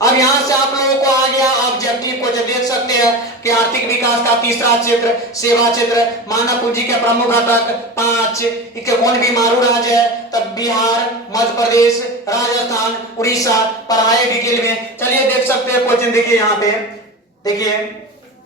अब यहां से आप लोगों को आ गया ऑब्जेक्टिव को जो देख सकते हैं कि आर्थिक विकास का तीसरा क्षेत्र सेवा क्षेत्र, मानव पूंजी के प्रमुख घटक 5, इसके कौन भी मारू राज्य है? तब बिहार, मध्य प्रदेश, राजस्थान, उड़ीसा, पढ़ाई डिटेल में। चलिए देख सकते हैं क्वेश्चन, देखिए यहाँ पे देखिए,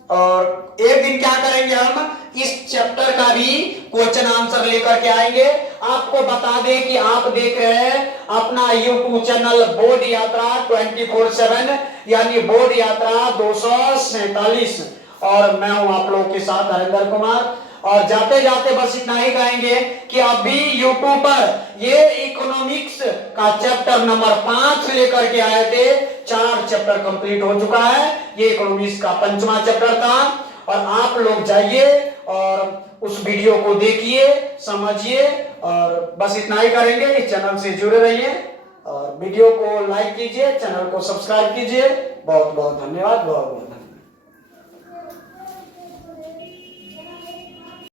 और एक दिन क्या करेंगे हम इस चैप्टर का भी क्वेश्चन आंसर लेकर के आएंगे। आपको बता दें कि आप देख रहे हैं अपना यूट्यूब चैनल बोर्ड यात्रा 24/7 यानी बोर्ड यात्रा 247 और मैं हूं आप लोगों के साथ हरिंदर कुमार। और जाते जाते बस इतना ही कहेंगे कि अभी यूट्यूब पर ये इकोनॉमिक्स का चैप्टर नंबर 5 लेकर के आए थे, 4 चैप्टर कंप्लीट हो चुका है। ये इकोनॉमिक्स का 5वां चैप्टर था और आप लोग जाइए और उस वीडियो को देखिए, समझिए और बस इतना ही करेंगे। इस चैनल से जुड़े रहिए और वीडियो को लाइक कीजिए, चैनल को सब्सक्राइब कीजिए। बहुत बहुत धन्यवाद। बहुत